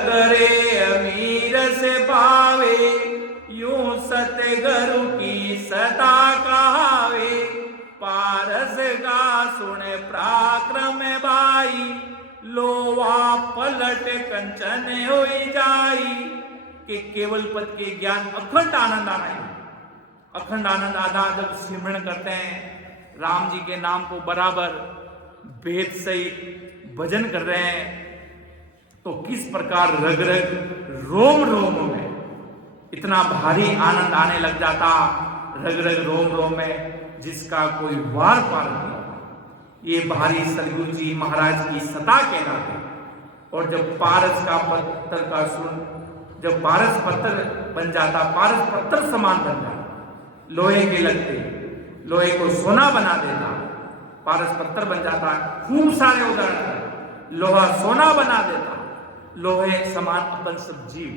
करे अमीर से पावे, यूं सतगुरु की सता कहावे, पारस का सुने पराक्रम बाई, लोवा पलट कंचन हो जाई। कि केवल पद के ज्ञान अखंड आनंद आना है, अखंड आनंद आना जब सिमरन करते हैं राम जी के नाम को बराबर वेद सहित भजन कर रहे हैं, तो किस प्रकार रग रग रोम रोम में इतना भारी आनंद आने लग जाता, रग रग रोम रोम में जिसका कोई वार पार नहीं होता। ये भारी सतगुरु जी महाराज की सता कहलाते। और जब पारस का पत्थर का सुन, जब पारस पत्थर बन जाता, पारस पत्थर समान बन जाता, लोहे के लगते लोहे को सोना बना देता, पारस पत्थर बन जाता। खूब सारे उदाहरण, लोहा सोना बना देता, लोहे समान अपन सब जीव।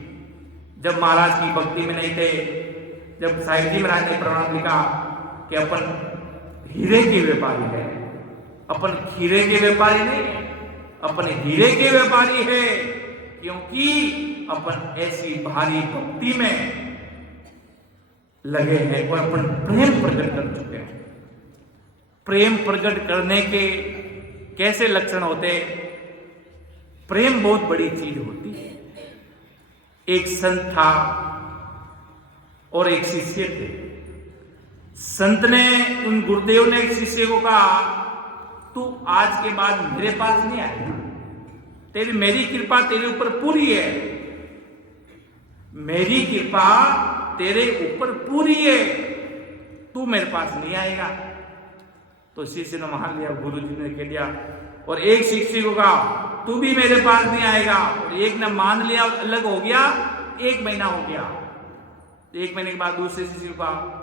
जब महाराज की भक्ति में नहीं थे, जब साहिब जी महाराज ने प्रमाण लिखा कि अपन हीरे के व्यापारी है, अपन खीरे के व्यापारी नहीं, अपन हीरे के व्यापारी है, क्योंकि अपन ऐसी भारी भक्ति में लगे हैं और अपन प्रेम प्रकट कर चुके हैं। प्रेम प्रकट करने के कैसे लक्षण होते? प्रेम बहुत बड़ी चीज होती है। एक संत था और एक शिष्य थे। संत ने, उन गुरुदेव ने एक शिष्य को कहा, तू आज के बाद मेरे पास नहीं आएगा, तेरी मेरी कृपा तेरे ऊपर पूरी है, मेरी कृपा तेरे ऊपर पूरी है, तू मेरे पास नहीं आएगा। तो शिष्य ने मान लिया, गुरु जी ने कह दिया। और एक शिष्य को कहा तू भी मेरे पास नहीं आएगा, और एक ने मान लिया, अलग हो गया। 1 महीना हो गया। 1 महीने के बाद दूसरे शिष्य को कहा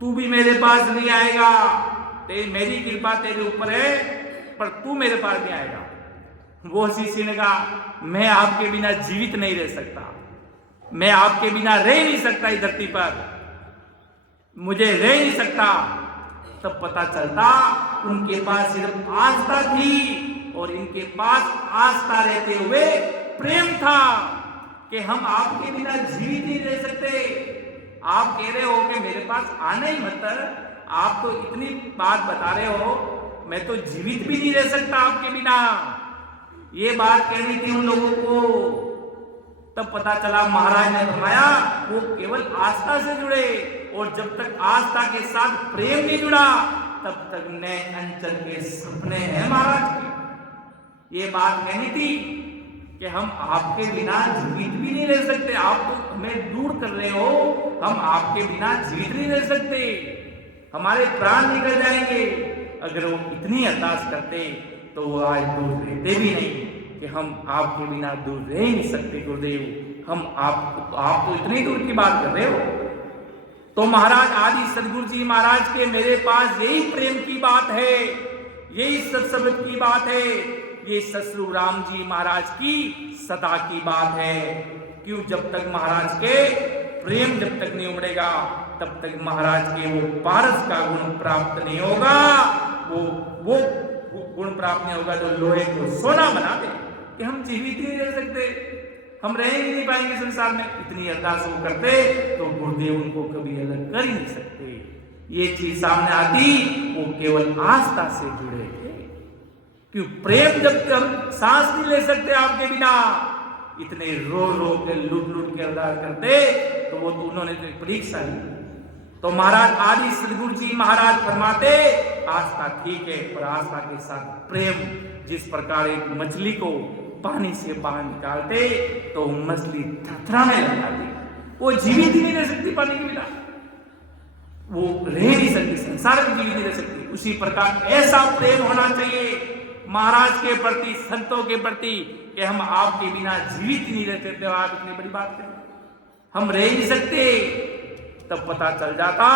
तू भी मेरे पास नहीं आएगा, मेरी कृपा तेरे ऊपर है, पर तू मेरे पास नहीं आएगा। वो शिष्य ने कहा मैं आपके बिना जीवित नहीं रह सकता, मैं आपके बिना रह नहीं सकता इस धरती पर, मुझे रह नहीं सकता। तब पता चलता उनके पास सिर्फ आस्था थी, और इनके पास आस्था रहते हुए प्रेम था कि हम आपके बिना जीवित नहीं रह सकते। आप कह रहे हो कि मेरे पास आना ही मत, आप तो इतनी बात बता रहे हो, मैं तो जीवित भी नहीं रह सकता आपके बिना। ये बात कहनी थी उन लोगों को। तब पता चला महाराज ने फरमाया वो केवल आस्था से जुड़े, और जब तक आस्था के साथ प्रेम नहीं जुड़ा तब तक नए अंचल के सपने हैं महाराज के। ये बात कहनी थी कि हम आपके बिना जीवित भी नहीं रह सकते, आप तो हमें दूर कर रहे हो, हम आपके बिना जीवित नहीं रह सकते, हमारे प्राण निकल जाएंगे। अगर वो इतनी अरदास करते तो वो आज दूर रहते भी नहीं कि हम आपके बिना दूर रह ही नहीं सकते गुरुदेव, हम आप तो इतनी दूर की बात कर रहे हो। तो महाराज आदि सदगुरु जी महाराज के मेरे पास यही प्रेम की बात है, यही सत्संग की बात है, ये ससुर राम जी महाराज की सदा की बात है। क्यों? जब तक महाराज के प्रेम जब तक नहीं उमड़ेगा तब तक महाराज के वो पारस का गुण प्राप्त नहीं होगा, वो गुण प्राप्त नहीं होगा जो लोहे को सोना बना दे कि हम जीवित ही नहीं रह सकते, हम रह ही नहीं पाएंगे संसार में। इतनी अरदास वो करते तो गुरुदेव उनको कभी अलग कर ही नहीं सकते। ये चीज सामने आती वो केवल आस्था से जुड़े थे। क्यों? प्रेम जब तक सांस नहीं ले सकते आपके बिना, इतने रो रो के लुट लुट के अरदास करते तो वो तो उन्होंने तो परीक्षा ली। तो महाराज आदि सदगुरु जी महाराज फरमाते आस्था ठीक है, पर आस्था के साथ प्रेम। जिस प्रकार एक मछली को पानी से बाहर निकालते तो मछली थरथराने लग जाती, वो जीवित ही नहीं रह सकती पानी के बिना, वो रह नहीं सकती, संसार में जीवित नहीं रह सकती। उसी प्रकार ऐसा प्रेम होना चाहिए महाराज के प्रति, संतों के प्रति, कि हम आपके बिना जीवित नहीं रहते थे। आप इतनी बड़ी बात करें, हम रह नहीं सकते। तब पता चल जाता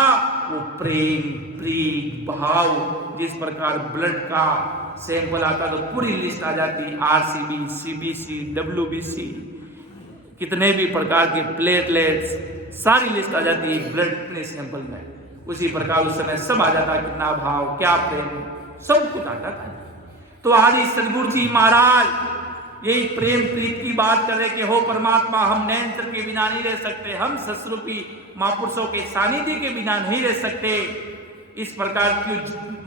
वो प्रेम, प्रीत, भाव। जिस प्रकार ब्लड का सैंपल आता तो पूरी लिस्ट आ जाती, आरसीबी, सीबीसी, डब्ल्यूबीसी, कितने भी प्रकार के प्लेटलेट्स, सारी लिस्ट आ जाती है ब्लड सैंपल में। उसी प्रकार उस समय सब आ जाता, कितना भाव, क्या प्रेम, सब कुछ आता था। तो आदि सदगुरु जी महाराज यही प्रेम प्रीत की बात कर रहे कि हो परमात्मा, हम नैनचर के बिना नहीं रह सकते, हम ससरूपी महापुरुषों के सानिध्य के बिना नहीं रह सकते। इस प्रकार की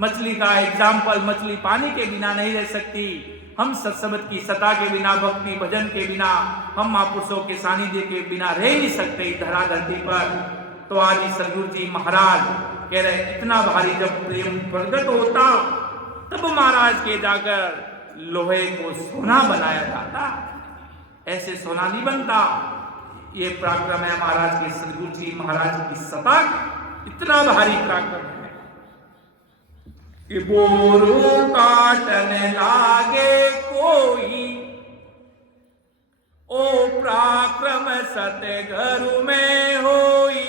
मछली का एग्जाम्पल, मछली पानी के बिना नहीं रह सकती, हम सत्संग की सता के बिना, भक्ति भजन के बिना, हम महापुरुषों के सानिध्य के बिना रह नहीं सकते धरा धरती पर। तो आदि सदगुरु जी महाराज कह रहे इतना भारी जब प्रेम प्रकट होता तब महाराज के जाकर लोहे को सोना बनाया जाता, ऐसे सोना नहीं बनता। ये पराक्रम है महाराज के सदगुरु जी महाराज की सता, इतना भारी पराक्रम है कि बोरू काटने लागे कोई, ओ पराक्रम सतगुरु में होई,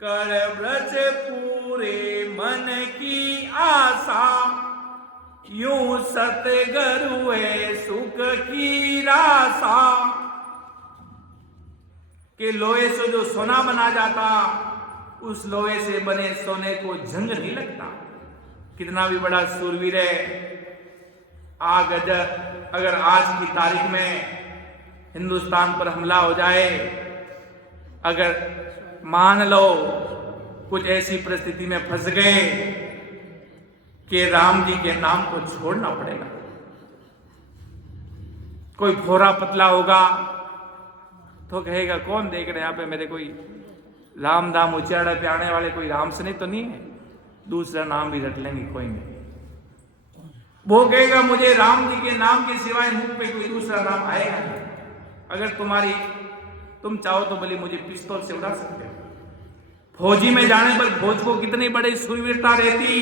कर ब्रज पूरे मन की आशा, यूं सतगुरु है सुख की रासा। कि लोहे से जो सोना बना जाता, उस लोहे से बने सोने को जंग नहीं लगता। कितना भी बड़ा सूरवीर है, अगर आज की तारीख में हिंदुस्तान पर हमला हो जाए, अगर मान लो कुछ ऐसी परिस्थिति में फंस गए कि राम जी के नाम को छोड़ना पड़ेगा, कोई फोरा पतला होगा तो कहेगा कौन देख रहे हैं यहाँ पे, मेरे कोई राम दाम उचाड़ा पे आने वाले कोई राम से नहीं तो नहीं है, दूसरा नाम भी रट लेंगे कोई नहीं। वो कहेगा मुझे राम जी के नाम के सिवाय मुख पे कोई दूसरा नाम आएगा नहीं। अगर तुम चाहो तो भले मुझे पिस्तौल से उड़ा सकते हो। फौजी में जाने पर फौज को कितनी बड़ी सूरवीरता रहती,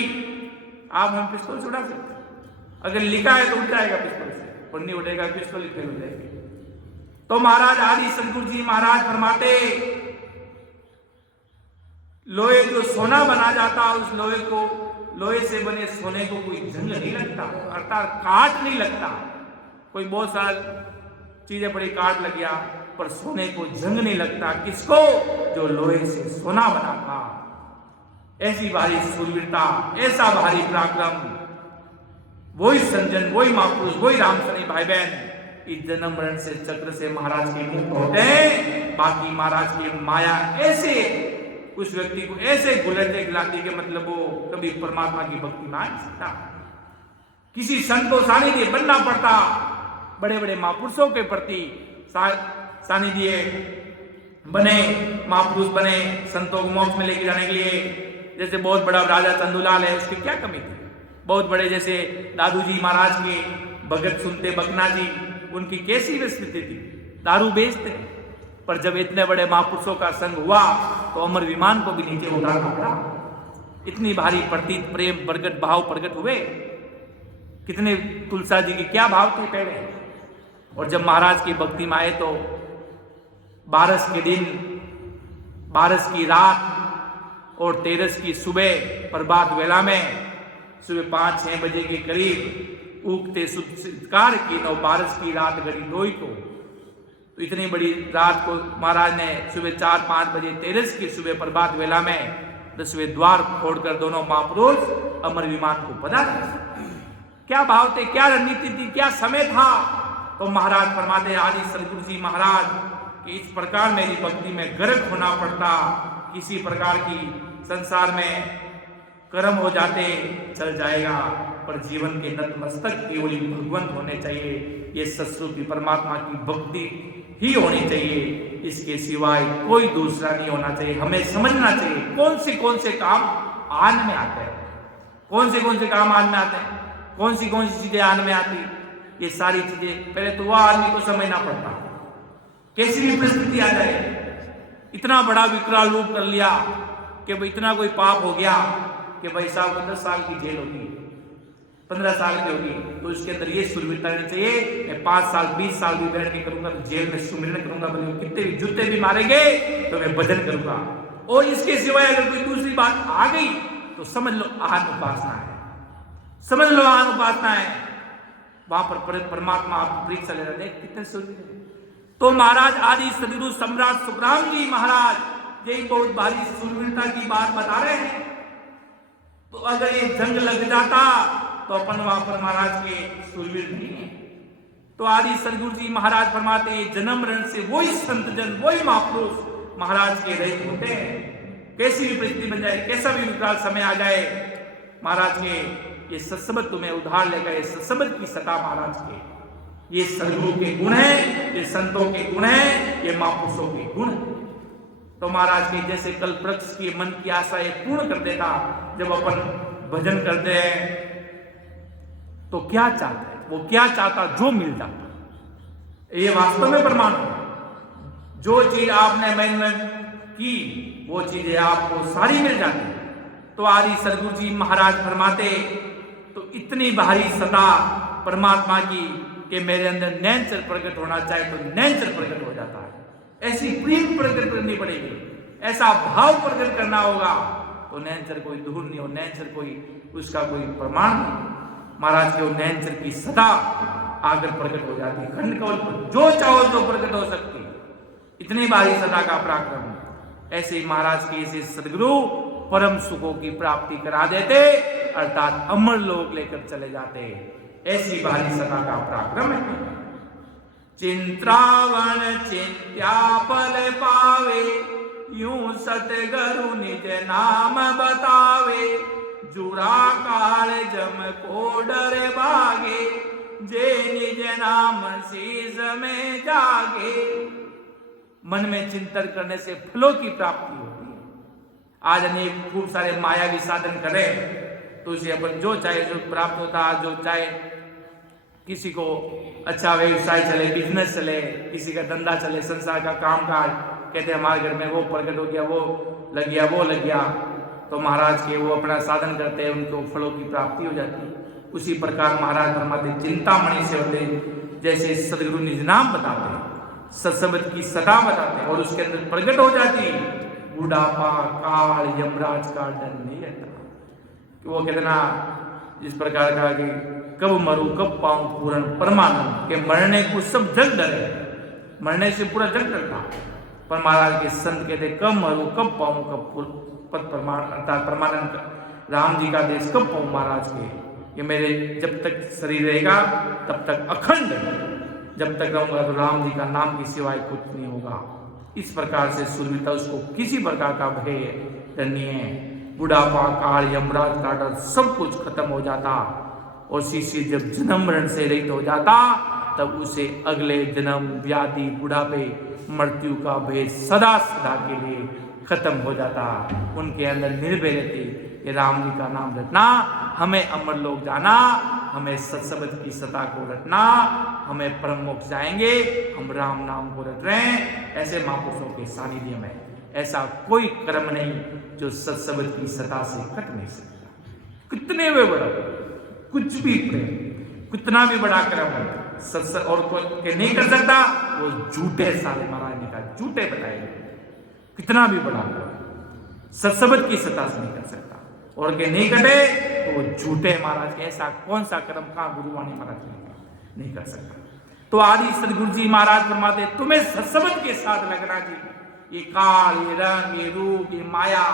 आप हम पिस्तौल छुड़ा सकते हैं। अगर लिखा है तो उठ जाएगा पिस्तौल से, और नहीं उठेगा पिस्तौल ही फेल हो जाएगी। तो महाराज आदि सदगुरु जी महाराज फरमाते, लोहे को सोना बना जाता, उस लोहे से बने सोने को कोई जंग नहीं लगता, अर्थात काट नहीं लगता। कोई बहुत सारा चीजें बड़ी काट लग गया, पर सोने को जंग नहीं लगता। किसको? जो लोहे से सोना बना था। ऐसी भारी शूरवीरता, ऐसा भारी पराक्रम, वही संजन, वही महापुरुष, वही रामसनी भाई बहन इस जन्म मरण से चक्र से महाराज के मुक्त होते हैं। बाकी महाराज की माया ऐसे उस व्यक्ति को ऐसे गुलरते गिलाती के मतलब वो कभी परमात्मा की भक्ति में आ नहीं सकता। किसी संत को सानिध्य बनना पड़ता। बड़े बड़े महापुरुषों के प्रति सानिध्य बने, महापुरुष बने संतों को मोक्ष में लेके जाने के लिए। जैसे बहुत बड़ा राजा चंदूलाल है, उसकी क्या कमी थी? बहुत बड़े जैसे दादू जी महाराज के भगत सुनते बकना जी, उनकी कैसी स्थिति थी? दारू बेचते, पर जब इतने बड़े महापुरुषों का संग हुआ तो अमर विमान को भी नीचे उतारना पड़ा। इतनी भारी प्रतीत प्रेम प्रगट भाव प्रगट हुए। कितने तुलसा जी के क्या भाव थे पहले। और जब महाराज की भक्ति में आए तो बारस के दिन, बारस की रात और तेरस की सुबह प्रभात वेला में सुबह 5-6 बजे के करीब उगते सत्कार की और बारस की रात घड़ी 2 को, तो इतनी बड़ी रात को महाराज ने सुबह 4-5 बजे तेरस की सुबह प्रभात वेला में 10वें द्वार खोलकर दोनों महापुरुष अमर विमान को पधारे। क्या भाव थे, क्या रणनीति थी, क्या समय था। तो महाराज फरमाते आदि सदगुरु जी महाराज कि इस प्रकार मेरी भक्ति में गर्क होना पड़ता, किसी प्रकार की संसार में कर्म हो जाते चल जाएगा, पर जीवन के नतमस्तक केवल भगवंत होने चाहिए। ये सत्स्वरूपी परमात्मा की भक्ति ही होनी चाहिए, इसके सिवाय कोई दूसरा नहीं होना चाहिए। हमें समझना चाहिए कौन से काम आन में आते हैं, कौन से काम आन में आते हैं, कौन सी चीजें आन में आती। ये सारी चीजें पहले तो वह आदमी को समझना पड़ता। कैसी भी परिस्थिति आ जाए, इतना बड़ा विकराल रूप कर लिया कि भाई इतना कोई पाप हो गया कि भाई साहब 10 साल की जेल होगी, 15 साल की होगी, तो इसके अंदर ये शूरवीरता रहनी चाहिए। मैं 5 साल 20 साल भी बैठ के करूंगा तो जेल में सुमिरन करूंगा, भले कितने भी जूते भी मारेंगे तो मैं भजन करूंगा। और इसके सिवाय अगर कोई दूसरी बात आ गई तो समझ लो आहन उपासना है, समझ लो आहन उपासना है। वहां पर परमात्मा आपको परीक्षा ले रहा है, कितने शूरवीर। तो महाराज आदि सदगुरु सम्राट सुखराम जी महाराज यही बहुत भारी शूरवीरता की बात बता रहे हैं। तो अगर ये जंग लग जाता तो अपन वहां पर महाराज के शूरवीर नहीं है। तो आदि सदगुरु जी महाराज फरमाते जन्म रण से वही संत जन, वही महापुरुष महाराज के रहित होते हैं। कैसी भी परिस्थिति बन जाए, कैसा भी विकराल समय आ जाए, महाराज के ये सत्सबद तुम्हें उधार लेगा। ये सत्सबद की सता महाराज के, ये सदगुरु के गुण है, ये संतों के गुण है, ये महापुरुषों के गुण है। तो महाराज के जैसे कल्प वृक्ष की मन की आशा ये पूर्ण कर देता। जब अपन भजन करते हैं तो क्या चाहते हैं, वो क्या चाहता जो मिल जाता। ये वास्तव में प्रमाण है। जो चीज आपने मन में की वो चीजें आपको सारी मिल जाती। तो आदि सदगुरु जी महाराज फरमाते तो इतनी भारी सता परमात्मा की कि मेरे अंदर नैनचर प्रकट होना चाहे तो नैनचर प्रकट हो जाता है। ऐसी प्रेम प्रकट करनी पड़ेगी, ऐसा भाव प्रकट करना होगा तो नैनचर कोई दूर नहीं हो, नैनचर कोई उसका कोई प्रमाण नहीं। महाराज के नैनचर की सदा आकर प्रकट हो जाती है। खंड कवल पर जो चाहो तो प्रकट हो सकती, इतनी भारी सदा का पराक्रम। ऐसे महाराज के ऐसे सदगुरु परम सुखों की प्राप्ति करा देते, अर्थात अमर लोक लेकर चले जाते। ऐसी भारी सदा का पराक्रम है। चिंत्रावन चिंत्या फल पावे, यूं सतगुरु निज नाम बतावे। जुड़ा काल जम को डर भागे, जे निज नाम शीस में जागे। मन में चिंतन करने से फलों की प्राप्ति होती है। आज अनेक खूब सारे मायावी साधन करें तो उसे अपन जो चाहे जो प्राप्त होता है। जो चाहे किसी को अच्छा व्यवसाय चले, बिजनेस चले, किसी का धंधा चले, संसार का काम काज, कहते हमारे घर में वो प्रकट हो गया, वो लग गया, वो लग गया। तो महाराज के वो अपना साधन करते हैं, उनको फलों की प्राप्ति हो जाती है। उसी प्रकार महाराज फरमाते चिंतामणि से होते, जैसे सदगुरु निज नाम बताते, सत्संग की सता बताते और उसके अंदर प्रकट हो जाती, बुढ़ापा काल यमराज का डर नहीं रहता। वो कहते ना इस प्रकार का कि कब मरू कब पाऊं पूर्ण परमानंद, के मरने को सब जग डरे, मरने से पूरा जग डरता। पर महाराज के संत कहते कब मरू कब पाऊं कब पद प्रमाण अर्थात परमानंद राम जी का देश कब पाऊं महाराज के, कि मेरे जब तक शरीर रहेगा तब तक अखंड, जब तक रहूंगा तो राम जी का नाम के सिवाय कुछ नहीं होगा। इस प्रकार से सूरवीरता, उसको किसी प्रकार का भय डर नहीं है। बुढ़ापा काल यमराज का डर सब कुछ खत्म हो जाता और शिष्य जब जन्म मरण से रहित हो जाता तब उसे अगले जन्म व्याधि बुढ़ापे मृत्यु का भय सदा सदा के लिए खत्म हो जाता। उनके अंदर निर्भय रहती कि राम जी का नाम रटना, हमें अमर लोक जाना, हमें सत्संग की सता को रटना, हमें परम मोक्ष जाएंगे, हम राम नाम को रट रहे हैं। ऐसे महापुरुषों के सानिध्य में ऐसा कोई कर्म नहीं जो सत्संग की सता से कट नहीं सकता। कितने भी बड़ा कुछ भी प्रेम, कितना भी बड़ा कर्म सत्संग और कोई नहीं कर सकता, वो झूठे साले महाराज ने कहा, झूठे बताएंगे। कितना भी बड़ा सत्संग की सता से नहीं कर सकता और के नहीं कटे तो वो झूठे महाराज के। ऐसा कौन सा कर्म कहां गुरुवाणी महाराज नहीं कर सकता। तो आदि सदगुरु जी महाराज फरमाते तुम्हें सत्संग के साथ लगना जी। ये काल, ये रंग, ये रूप, ये माया,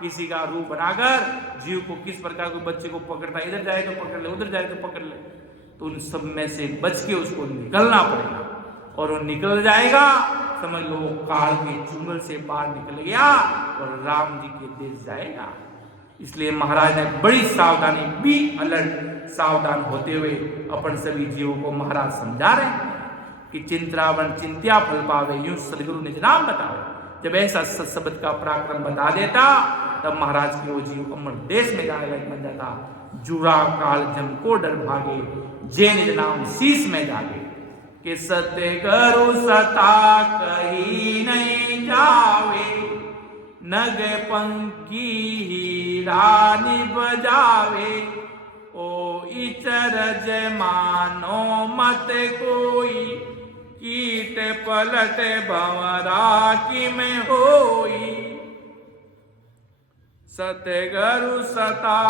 किसी का रूप बनाकर जीव को किस प्रकार को बच्चे को पकड़ता, इधर जाए तो पकड़ ले, उधर जाए तो पकड़ ले, तो उन सब में से बच के उसको निकलना पड़ेगा। और वो निकल जाएगा, समझ लो काल के चुंगल से बाहर निकल गया और राम जी के देश जाएगा। इसलिए महाराज ने बड़ी सावधानी, बी अलर्ट, सावधान होते हुए अपन सभी जीवों को महाराज समझा रहे हैं कि चिंतावन चिंत्या फल पावे, यूं सदगुरु निज नाम बतावे। जब ऐसा सत्संग का पराक्रम बता देता तब महाराज के वो जीव अमर देश में जाने लायक बन जाता। जुरा काल जम को डर भागे, जे निज नाम शीश में जागे, कि सत्य करो सता कहीं नहीं जावे, नग पंखी हीरा निभ जावे, ओ इचरज मानो मत कोई, कीट पलट भंवरा की में होई, सतगुरु सता,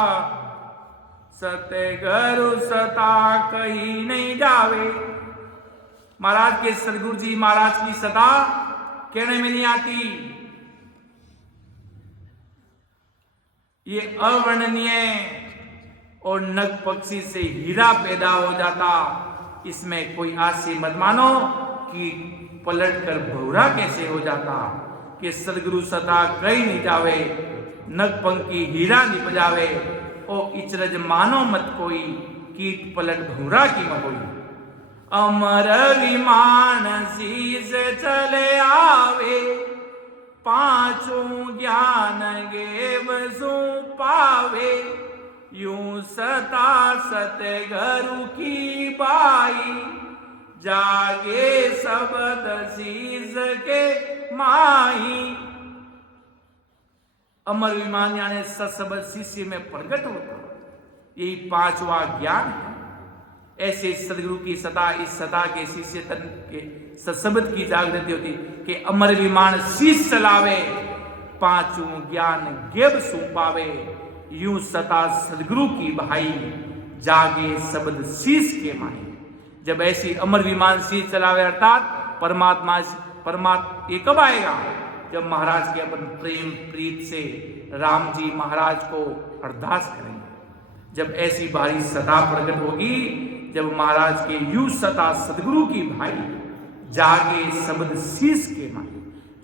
सतगुरु सता कहीं नहीं जावे। महाराज के सदगुरु जी महाराज की सता कहने में नहीं आती, ये अवर्णनीय और नग पक्षी से हीरा पैदा हो जाता। इसमें कोई आशी मत मानो कि पलट कर भौरा कैसे हो जाता, कि सदगुरु सता कहीं नहीं जावे, नग पंखी हीरा निप जावे, ओ इचरज मानो मत कोई, कीट पलट भौरा की न होई। अमर विमान शीस चले आवे, पांचों ज्ञान गेव सु पावे, यूं सता सतगुरु की बाई, जागे शब्द शीस के माही। अमर विमान यानी सत्संग शिष्य में प्रकट होता, यही पांचवा ज्ञान है। ऐसे सदगुरु की सता, इस सता के शिष्य तन के सत्संग की जागृति होती कि अमर विमान शीश चलावे, पांचों ज्ञान गेव सु पावे, यूं सता सदगुरु की भाई, जागे शब्द शीश के माही। जब ऐसी अमर विमान शीश चलावे अर्थात परमात्मा ये कब आएगा, जब महाराज के अपन प्रेम प्रीत से राम जी महाराज को अरदास करेंगे। जब ऐसी भारी सता प्रकट होगी, जब महाराज के यू सता सदगुरु की भाई, जागे शब्द शीश के माही।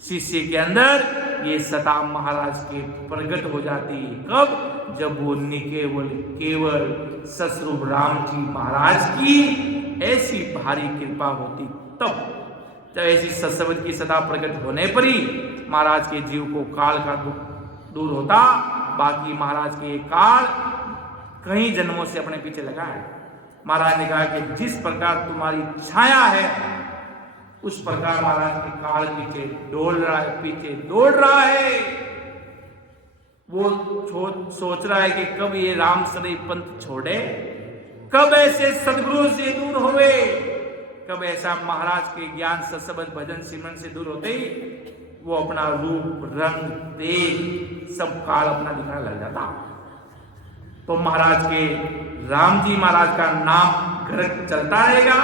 शिष्य के अंदर ये सता महाराज के प्रकट हो जाती। कब, जब वो निकेवल केवल ससुर राम जी महाराज की ऐसी भारी कृपा होती तब। जब ऐसी सत्संग की सता प्रकट होने पर ही महाराज के जीव को काल का दूर होता। बाकी महाराज के काल कई जन्मों से अपने पीछे लगा है। महाराज ने कहा कि जिस प्रकार तुम्हारी छाया है उस प्रकार महाराज के काल पीछे डोल रहा है, पीछे दौड़ रहा है। वो सोच रहा है कि कब ये राम सदैव पंथ छोड़े, कब ऐसे सदगुरु से दूर होवे, कब ऐसा महाराज के ज्ञान सत्संग भजन सिमरन से दूर होते ही वो अपना रूप रंग तेज सब काल अपना दिखाने लग जाता। तो महाराज के राम जी महाराज का नाम घर चलता रहेगा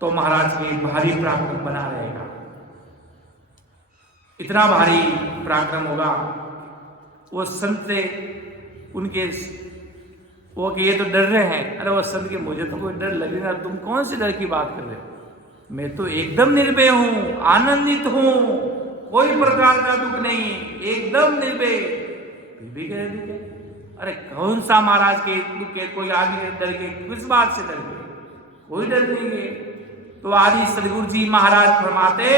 तो महाराज के भारी पराक्रम बना रहेगा। इतना भारी पराक्रम होगा वो संत से उनके वो कि ये तो डर रहे हैं। अरे वो संत के मुझे तो कोई डर लगेगा, तुम कौन से डर की बात कर रहे हो, मैं तो एकदम निर्भय हूं, आनंदित हूं, कोई प्रकार का दुख नहीं, एकदम निर्भय। भी कह रहे थे अरे कौन सा महाराज के दुख के, कोई आदमी डर के, किस बात से डर गए, कोई डर नहीं है। तो आदि सदगुरु जी महाराज फरमाते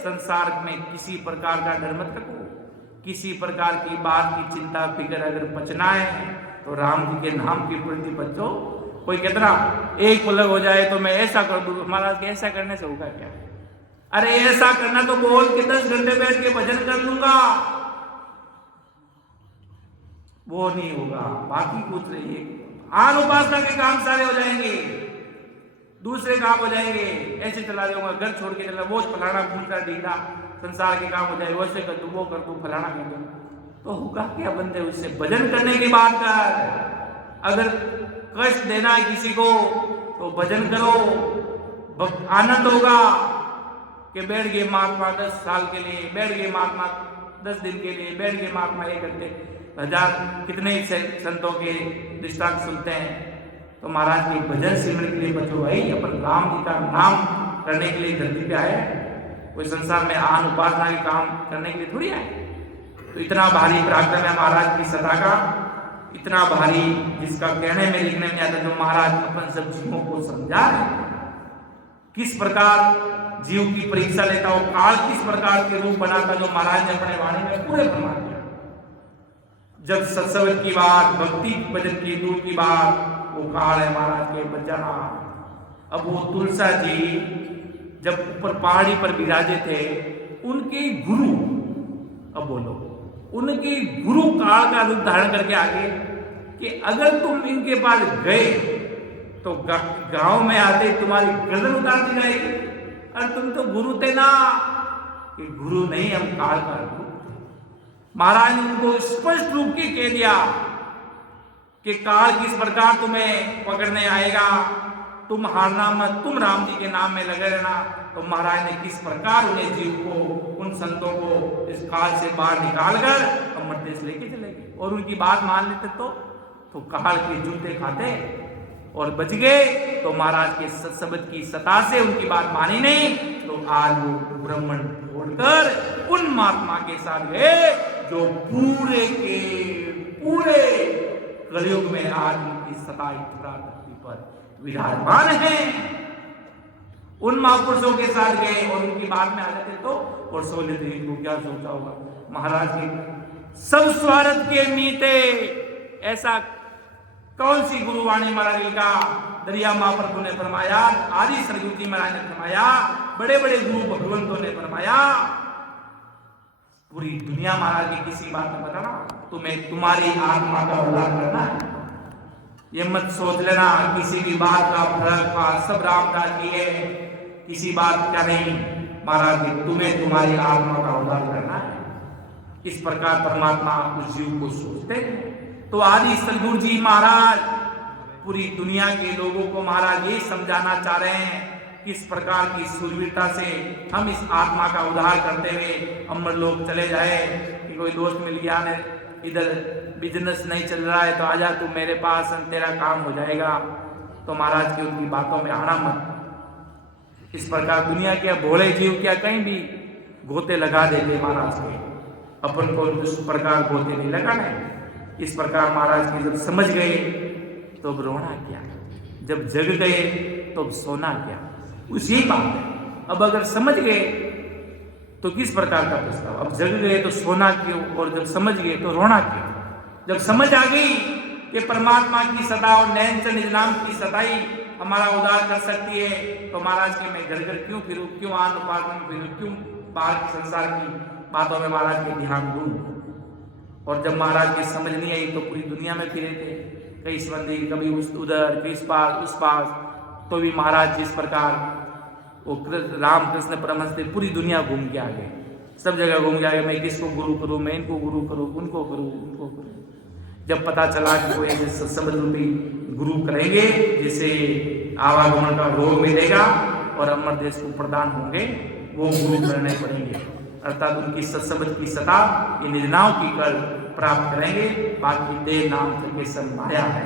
संसार में किसी प्रकार का डर मत रखो, किसी प्रकार की बात की चिंता फिक्र अगर बचना है तो राम जी के नाम की प्रति बचो। कोई कहता एक पलक हो जाए तो मैं ऐसा कर दूं, महाराज के ऐसा करने से होगा क्या, अरे ऐसा करना तो बोल के 10 घंटे बैठ के भजन कर लूंगा, वो नहीं होगा। बाकी कुछ रहिए, आन उपासना के काम सारे हो जाएंगे, दूसरे काम हो जाएंगे, ऐसे चला जाऊंगा, घर छोड़ के चला, वो फलाना भूलता ढीला, संसार के काम हो जाए, वैसे कर दू, वो कर दू, फलाना कर दू, तो होगा क्या बंदे उससे। भजन करने की बात कर, अगर कष्ट देना है किसी को तो भजन करो, आनंद होगा कि बैठ गए महात्मा 10 साल के लिए, बैठ गए महात्मा 10 दिन के लिए, बैठ गए महात्मा ये करते, हजार कितने संतों के दृष्टांत सुनते हैं। तो महाराज के भजन सिमरन के लिए बचो भाई, अपन राम जी का नाम करने के लिए धरती पे आए, कोई संसार में आन उपासना के काम करने के लिए थोड़ी आए। तो इतना भारी पराक्रम है महाराज की सत्ता का, इतना भारी जिसका कहने में लिखने में आता, जो महाराज अपन सब जीवों को समझा है, किस प्रकार जीव की परीक्षा लेता हो, काल किस प्रकार के रूप बनाता, जो महाराज ने अपने वाणी में पूरे फरमा दिया। जब सत्संग की बात, भक्ति भजन की दूर की बात, वो काल है महाराज के बचाना। अब वो तुलसा जी जब ऊपर पहाड़ी पर विराजे थे, उनके गुरु, अब बोलो, उनके गुरु काल का रूप धारण करके आगे कि अगर तुम इनके पास गए तो गांव में आते तुम्हारी गर्दन उतार दी जाएगी, और तुम तो गुरु थे ना, कि गुरु नहीं हम काल का रूप। महाराज ने उनको स्पष्ट रूप के कह दिया कि काल किस प्रकार तुम्हें पकड़ने आएगा, तुम हारना मत, तुम राम जी के नाम में लगे रहना। तो महाराज ने किस प्रकार उन्हें जीव को, उन संतों को इस काल से बाहर निकाल कर अमर देश लेके चले गए, और उनकी बात मान लेते तो काल के जूते खाते और बच गए। तो महाराज के सत्संग की सता से उनकी बात मानी नहीं, तो आज वो ब्राह्मण छोड़कर उन महात्मा के साथ गए जो पूरे के पूरे कलयुग में आज उनकी सता धरती पर विराजमान है। उन महापुरुषों के साथ गए और उनकी बात में आ जाते तो, और सोले थे, इनको क्या सोचा होगा महाराज के सब स्वार्थ के मीते। ऐसा कौन सी गुरुवाणी महाराज का दरिया महाप्रभु ने फरमाया, आदि सदगुरु जी महाराज ने फरमाया, बड़े बड़े गुरु भगवंतों ने फरमाया, पूरी दुनिया महाराज की किसी बात में बताना, तुम्हें तुम्हारी आत्मा का उद्धार करना है। ये मत सोच लेना किसी भी बात का फर्क का, सब रामदास जी है, किसी बात का नहीं, महाराज जी तुम्हें तुम्हारी आत्मा का उद्धार करना है। इस प्रकार परमात्मा उस जीव को सोचते हैं। तो आदि सदगुरु जी महाराज पूरी दुनिया के लोगों को महाराज ये समझाना चाह रहे हैं, किस प्रकार की सूरवीरता से हम इस आत्मा का उद्धार करते हुए अमर लोग चले जाए। कि कोई दोस्त मिल गया ने इधर बिजनेस नहीं चल रहा है तो आजा तू मेरे पास, तेरा काम हो जाएगा। तो महाराज की उनकी बातों में आना मत। इस प्रकार दुनिया के भोले जीव क्या कहीं भी गोते लगा देते महाराज के, अपन को इस प्रकार गोते नहीं लगाने। इस प्रकार महाराज की जब समझ गए तो अब रोना क्या, जब जग गए तो अब सोना क्या, उसी बात है। अब अगर समझ गए तो किस प्रकार का प्रस्ताव, अब जग गए तो सोना क्यों, और जब समझ गए तो रोना क्यों। जब समझ आ गई कि परमात्मा की सदा और नैन से निज नाम की सताई हमारा उद्धार कर सकती है, तो महाराज के मैं घर घर क्यों फिरूं, क्यों आन उपासना में फिरूं, क्यों बाहर के संसार की बातों में महाराज के ध्यान दूं। और जब महाराज की समझ नहीं आई तो पूरी दुनिया में फिरे थे, कई मंदिर, कभी उधर, कभी इस पास उस पास, तो भी महाराज जिस प्रकार वो रामकृष्ण परमहंस थे, पूरी दुनिया घूम के आ गए, सब जगह घूम के आ गए, मैं किसको गुरु करूँ, मैं इनको गुरु करूँ, उनको करूँ, उनको करूँ। जब पता चला कि कोई ऐसे सत्संग रूपी गुरु करेंगे जिसे आवागमन का रोग मिलेगा और अमर देश को प्रदान होंगे, वो गुरु करने पड़ेंगे, अर्थात उनकी सत्संग की सता इन निजनाओं की कर प्राप्त करेंगे। बाकी दे नाम करके सब माया है,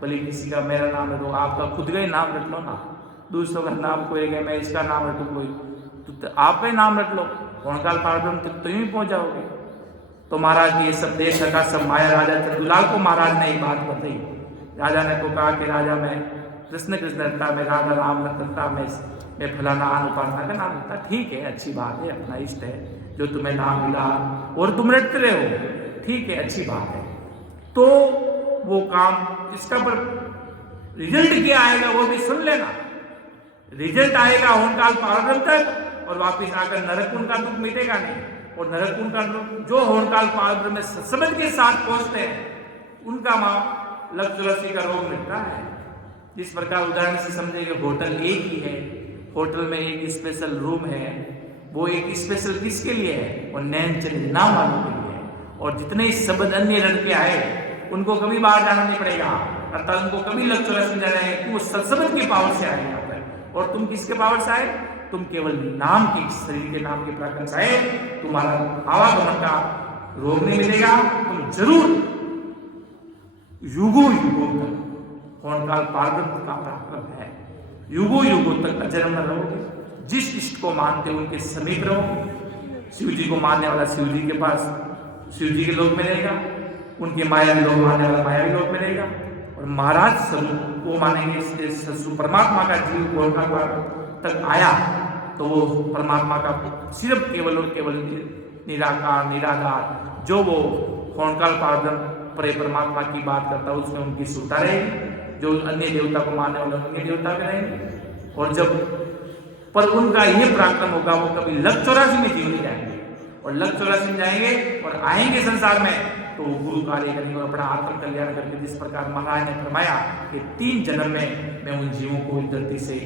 भले किसी का मेरा नाम है तो आपका खुद का ही नाम रख लो ना, दूसरों का नाम कोई गए मैं इसका नाम रखूँ कोई, तो आप ही नाम रख लो, कौनकाल पारब्रह्म तक तो यूं पहुंच जाओगे। तो महाराज ये सब देश का सब माया। राजा चंदूलाल को महाराज ने एक बात बताई, राजा ने को कहा कि राजा मैं कृष्ण कृष्ण रखता, मैं राधा राम रखता, मैं फलाना अनुपासना का नाम रखता, ठीक है, अच्छी बात है, अपना इष्ट है जो तुम्हें नाम मिला और तुम रटते रहे हो, ठीक है, अच्छी बात है। तो वो काम इसका पर रिजल्ट क्या आएगा वो भी सुन लेना। रिजल्ट आएगा होनकाल पारब्रह्म तक और वापिस आकर नरक कुंड का दुख मिटेगा नहीं, और नरक कुंड का दुख जो होनकाल पारब्रह्म में समझ के साथ पहुंचते हैं उनका मां लक्ष्य का रोग मिटता है। जिस प्रकार उदाहरण से समझे कि होटल एक ही है, होटल में एक स्पेशल रूम है, वो एक स्पेशल किसके लिए है, और नैन चले नाम वालों के लिए है, और जितने शब्द अन्य लड़के आए उनको कभी बाहर जाना नहीं पड़ेगा, अर्थात उनको कभी लक्ष्य नहीं जाना है कि वो सत्संग के पावर से आए यहाँ पर। और तुम किसके पावर से आए, तुम केवल नाम के शरीर के नाम के प्रकरण से आए, तुम्हारा आवागमन का रोग नहीं मिलेगा, तुम जरूर युगों युगों तक होनकाल पारब्रह्म का पराक्रम है, युगों युगों तक अजन्म रहोगे। जिस इष्ट को मानते हो उनके समीप रहोगे। शिव जी को मानने वाला शिव जी के पास शिव जी के लोक में रहेगा, उनके मायावी लोक मानने वाला मायावी लोक में रहेगा, और महाराज स्वरूप वो मानेंगे परमात्मा का जीव होनकाल पारब्रह्म तक आया तो वो परमात्मा का सिर्फ केवल और केवल निराकार निराधार जो वो होनकाल पारब्रह्म पर परमात्मा की बात करता है उसमें उनकी सुरता रहेगी। जो अन्य देवता को मानने वाले अन्य देवता में रहेंगे, और जब पर उनका यह पराक्रम होगा वो कभी लख 84 में जीव नहीं जाएंगे, और लख 84 में जाएंगे और आएंगे संसार में तो वो गुरु कार्य करेंगे और अपना आत्म कल्याण करके, जिस प्रकार महाराज ने फरमाया कि 3 जन्म में मैं उन जीवों को इस धरती से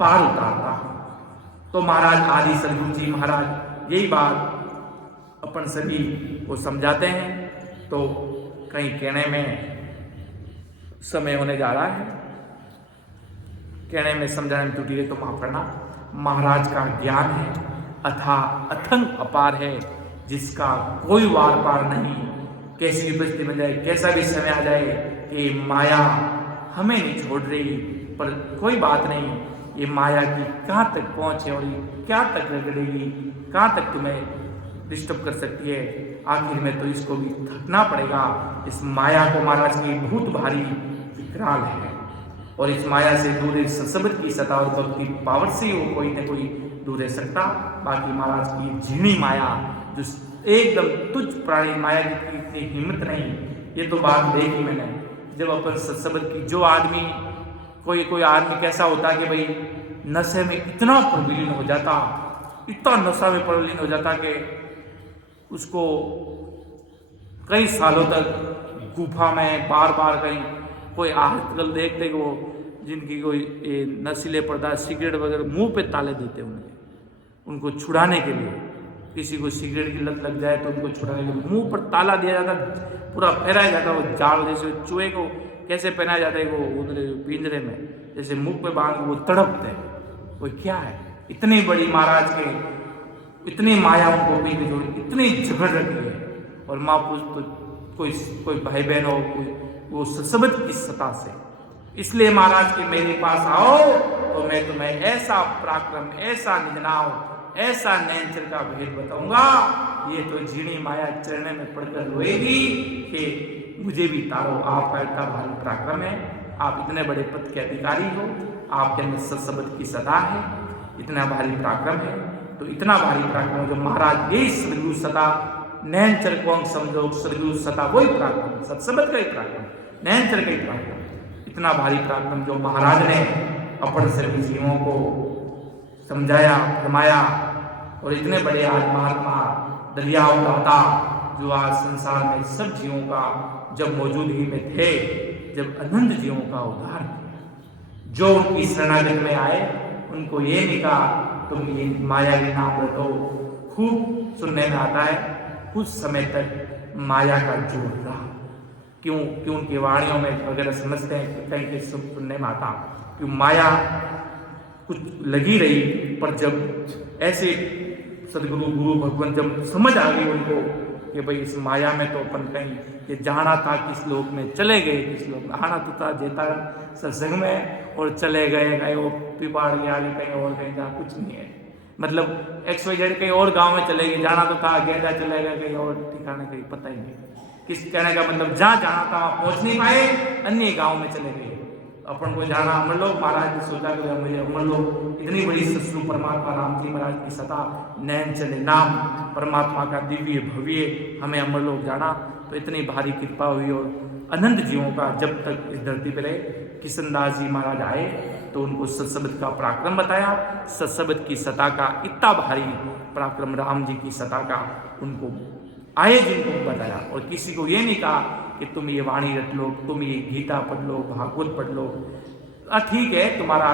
पार उतारता हूं। तो महाराज आदि सदगुरु जी महाराज यही बात अपन सभी को समझाते हैं। तो कहीं कहने में समय होने जा रहा है, कहने में समझाने में त्रुटि है तो माफ करना। महाराज का ज्ञान है अथंग अपार है, जिसका कोई वार पार नहीं। कैसी भी परिस्थिति बन जाए, कैसा भी समय आ जाए कि माया हमें नहीं छोड़ रही, पर कोई बात नहीं, ये माया की कहाँ तक पहुँच है और ये क्या तक रगड़ेगी, कहाँ तक तुम्हें डिस्टर्ब कर सकती है, आखिर में तो इसको भी थकना पड़ेगा। इस माया को महाराज की बहुत भारी विकराल है, और इस माया से दूर इस शब्द की सता और भक्ति पावर से वो कोई न कोई दूर रह सकता। बाकी महाराज की झीणी माया जो एकदम तुच्छ प्राणी माया की इतनी हिम्मत नहीं, ये तो बात देखी मैंने। जब अपन शब्द की जो आदमी कोई आदमी कैसा होता कि भाई नशे में इतना प्रविलीन हो जाता, इतना नशा में प्रविलीन हो जाता कि उसको कई सालों तक गुफा में बार बार कहीं कोई आजकल देखते वो जिनकी कोई नशीले पदार्थ सिगरेट वगैरह मुंह पे ताले देते उनको छुड़ाने के लिए। किसी को सिगरेट की लत लग जाए तो उनको छुड़ाने के लिए मुंह पर ताला दिया जाता, पूरा पहनाया जाता। वो जाल जैसे चूहे को कैसे पहनाया जाता है वो पिंजरे में, जैसे मुंह पे बांध वो तड़पते हैं। वो क्या है, इतनी बड़ी महाराज के इतनी माया उनको भी जोड़ी, इतनी झगड़ रखी है। और माँ पूछ तो कोई भाई बहन हो वो ससबत की सता से, इसलिए महाराज के मेरे पास आओ तो मैं तुम्हें ऐसा पराक्रम, ऐसा निजनाव, ऐसा नैनचर का भेद बताऊंगा, ये तो झीणी माया चरण में पड़कर रोएगी कि मुझे भी तारो, आपका इतना भारी पराक्रम है, आप इतने बड़े पद के अधिकारी हो, आपके अंदर सत्सबद की सदा है, इतना भारी पराक्रम है। तो इतना भारी पराक्रम जो महाराज यही सदगुरु सता नैनचर को अंग समझो, सदगुरु सता वही पराक्रम, सत्सबद का ही पराक्रम, नैनचर का ही पराक्रम, इतना भारी पराक्रम जो महाराज ने अपने सभी जीवों को समझाया, फरमाया। और इतने बड़े आज महात्मा दरियाव दाता जो आज संसार में सब जीवों का जब मौजूदगी में थे, जब अनंत जीवों का उद्धार किया। जो उनकी शरणागत में आए उनको ये नहीं कहा तुम ये मायावी नाम रटो। खूब सुनने में आता है कुछ समय तक माया का जोर रहा। क्यों उनकी वाणियों में वगैरह समझते हैं, कहीं कहीं सुनने में आता क्यों माया कुछ लगी रही, पर जब ऐसे सदगुरु गुरु भगवान जब समझ आ गई उनको कि भाई इस माया में तो अपन कहीं ये जाना था, किस लोक में चले गए, किस लोक में आना तो था जेता सत्संग में और चले गए, कहीं वो पिपाड़ गया कहीं और कहीं जहाँ कुछ नहीं है। मतलब XYZ कहीं और गांव में चले गए, जाना तो था गेजा चले गए कहीं और ठिकाने कहीं पता ही नहीं। किस कहने का मतलब जहाँ जाना था वहाँ पहुँच नहीं पाए, अन्य गाँव में चले गए। अपन को जाना अमर लोग, महाराज ने सोचा कि मुझे अमर लोग इतनी बड़ी सत्सु परमात्मा राम जी महाराज की सता नैन चले नाम परमात्मा का दिव्य भव्य हमें अमर लोग जाना। तो इतनी भारी कृपा हुई और अनंत जीवों का जब तक इस धरती पर रहे किशनदास जी महाराज आए तो उनको सत्सबद का पराक्रम बताया। सत्सबद की सता का इतना भारी पराक्रम राम जी की सता का उनको आए जिनको बताया, और किसी को ये नहीं कहा कि तुम ये वाणी रट लो, तुम ये गीता पढ़ लो, भागवत पढ़ लो। ठीक है, तुम्हारा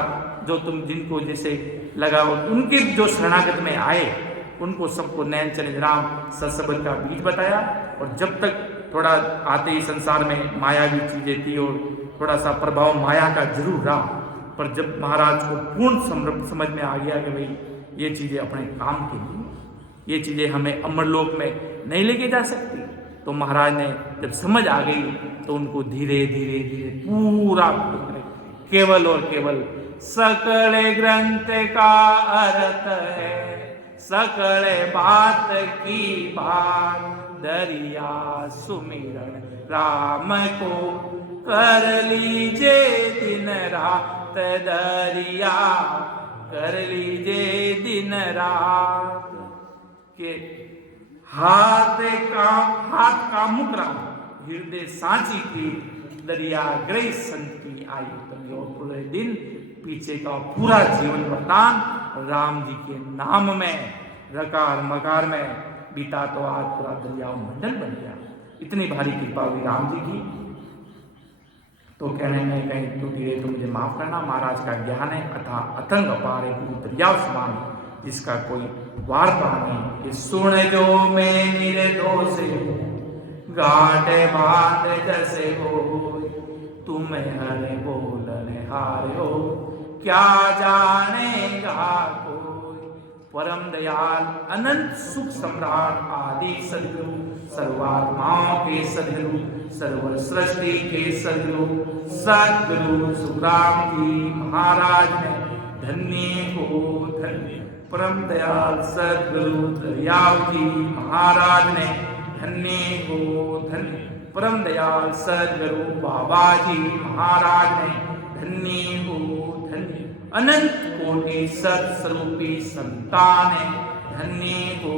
जो तुम जिनको जैसे लगा उनके जो शरणागत में आए उनको सबको नैन चले राम सत्सबद का बीज बताया। और जब तक थोड़ा आते ही संसार में मायावी चीजें थी और थोड़ा सा प्रभाव माया का जरूर रहा, पर जब महाराज को पूर्ण समझ में आ गया कि भाई ये चीजें अपने काम के लिए, ये चीजें हमें अमरलोक में नहीं लेके जा सकती, तो महाराज ने जब समझ आ गई तो उनको धीरे धीरे धीरे पूरा केवल और केवल सकल ग्रंथ का अर्थ है, सकल बात की बात, दरिया सुमिरन राम को कर लीजे दिन रात, दरिया कर लीजे दिन रात। के हाथ का मुकरा हृदय सांची की, दरिया ग्रह संत की आई तभी, और पूरे दिन पीछे का पूरा जीवन वरदान राम जी के नाम में रकार मकार में बीता, तो आज पूरा दरिया मंडल बन गया। इतनी भारी कृपा हुई राम जी की। तो कहने में कहीं त्रुटि रही तो मुझे माफ करना। महाराज का ज्ञान है अथा अथंग अपार दरिया समान, जिसका कोई वार्ता नहीं। कि सुन जो मैं निर्दोष गाटे बात जैसे हो, तुम्हें हरे बोलने हारे हो, क्या जानेगा कोई। परम दयाल अनंत सुख सम्राट आदि सदगुरु, सर्वात्माओं के सदगुरु, सर्व सृष्टि के सदगुरु सदगुरु सुखराम जी महाराज ने धन्य हो धन्य। परम दयाल सदगुरु दरियाव जी महाराज ने धन्य हो धन्य। परम दयाल सदगुरु बाबा जी महाराज ने धन्य हो धन्य। अनंत कोटि सत्स्वरूपी संतान धन्य हो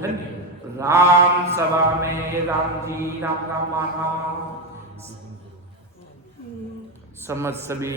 धन्य। राम सभा में राम जी राम राम माना समझ सभी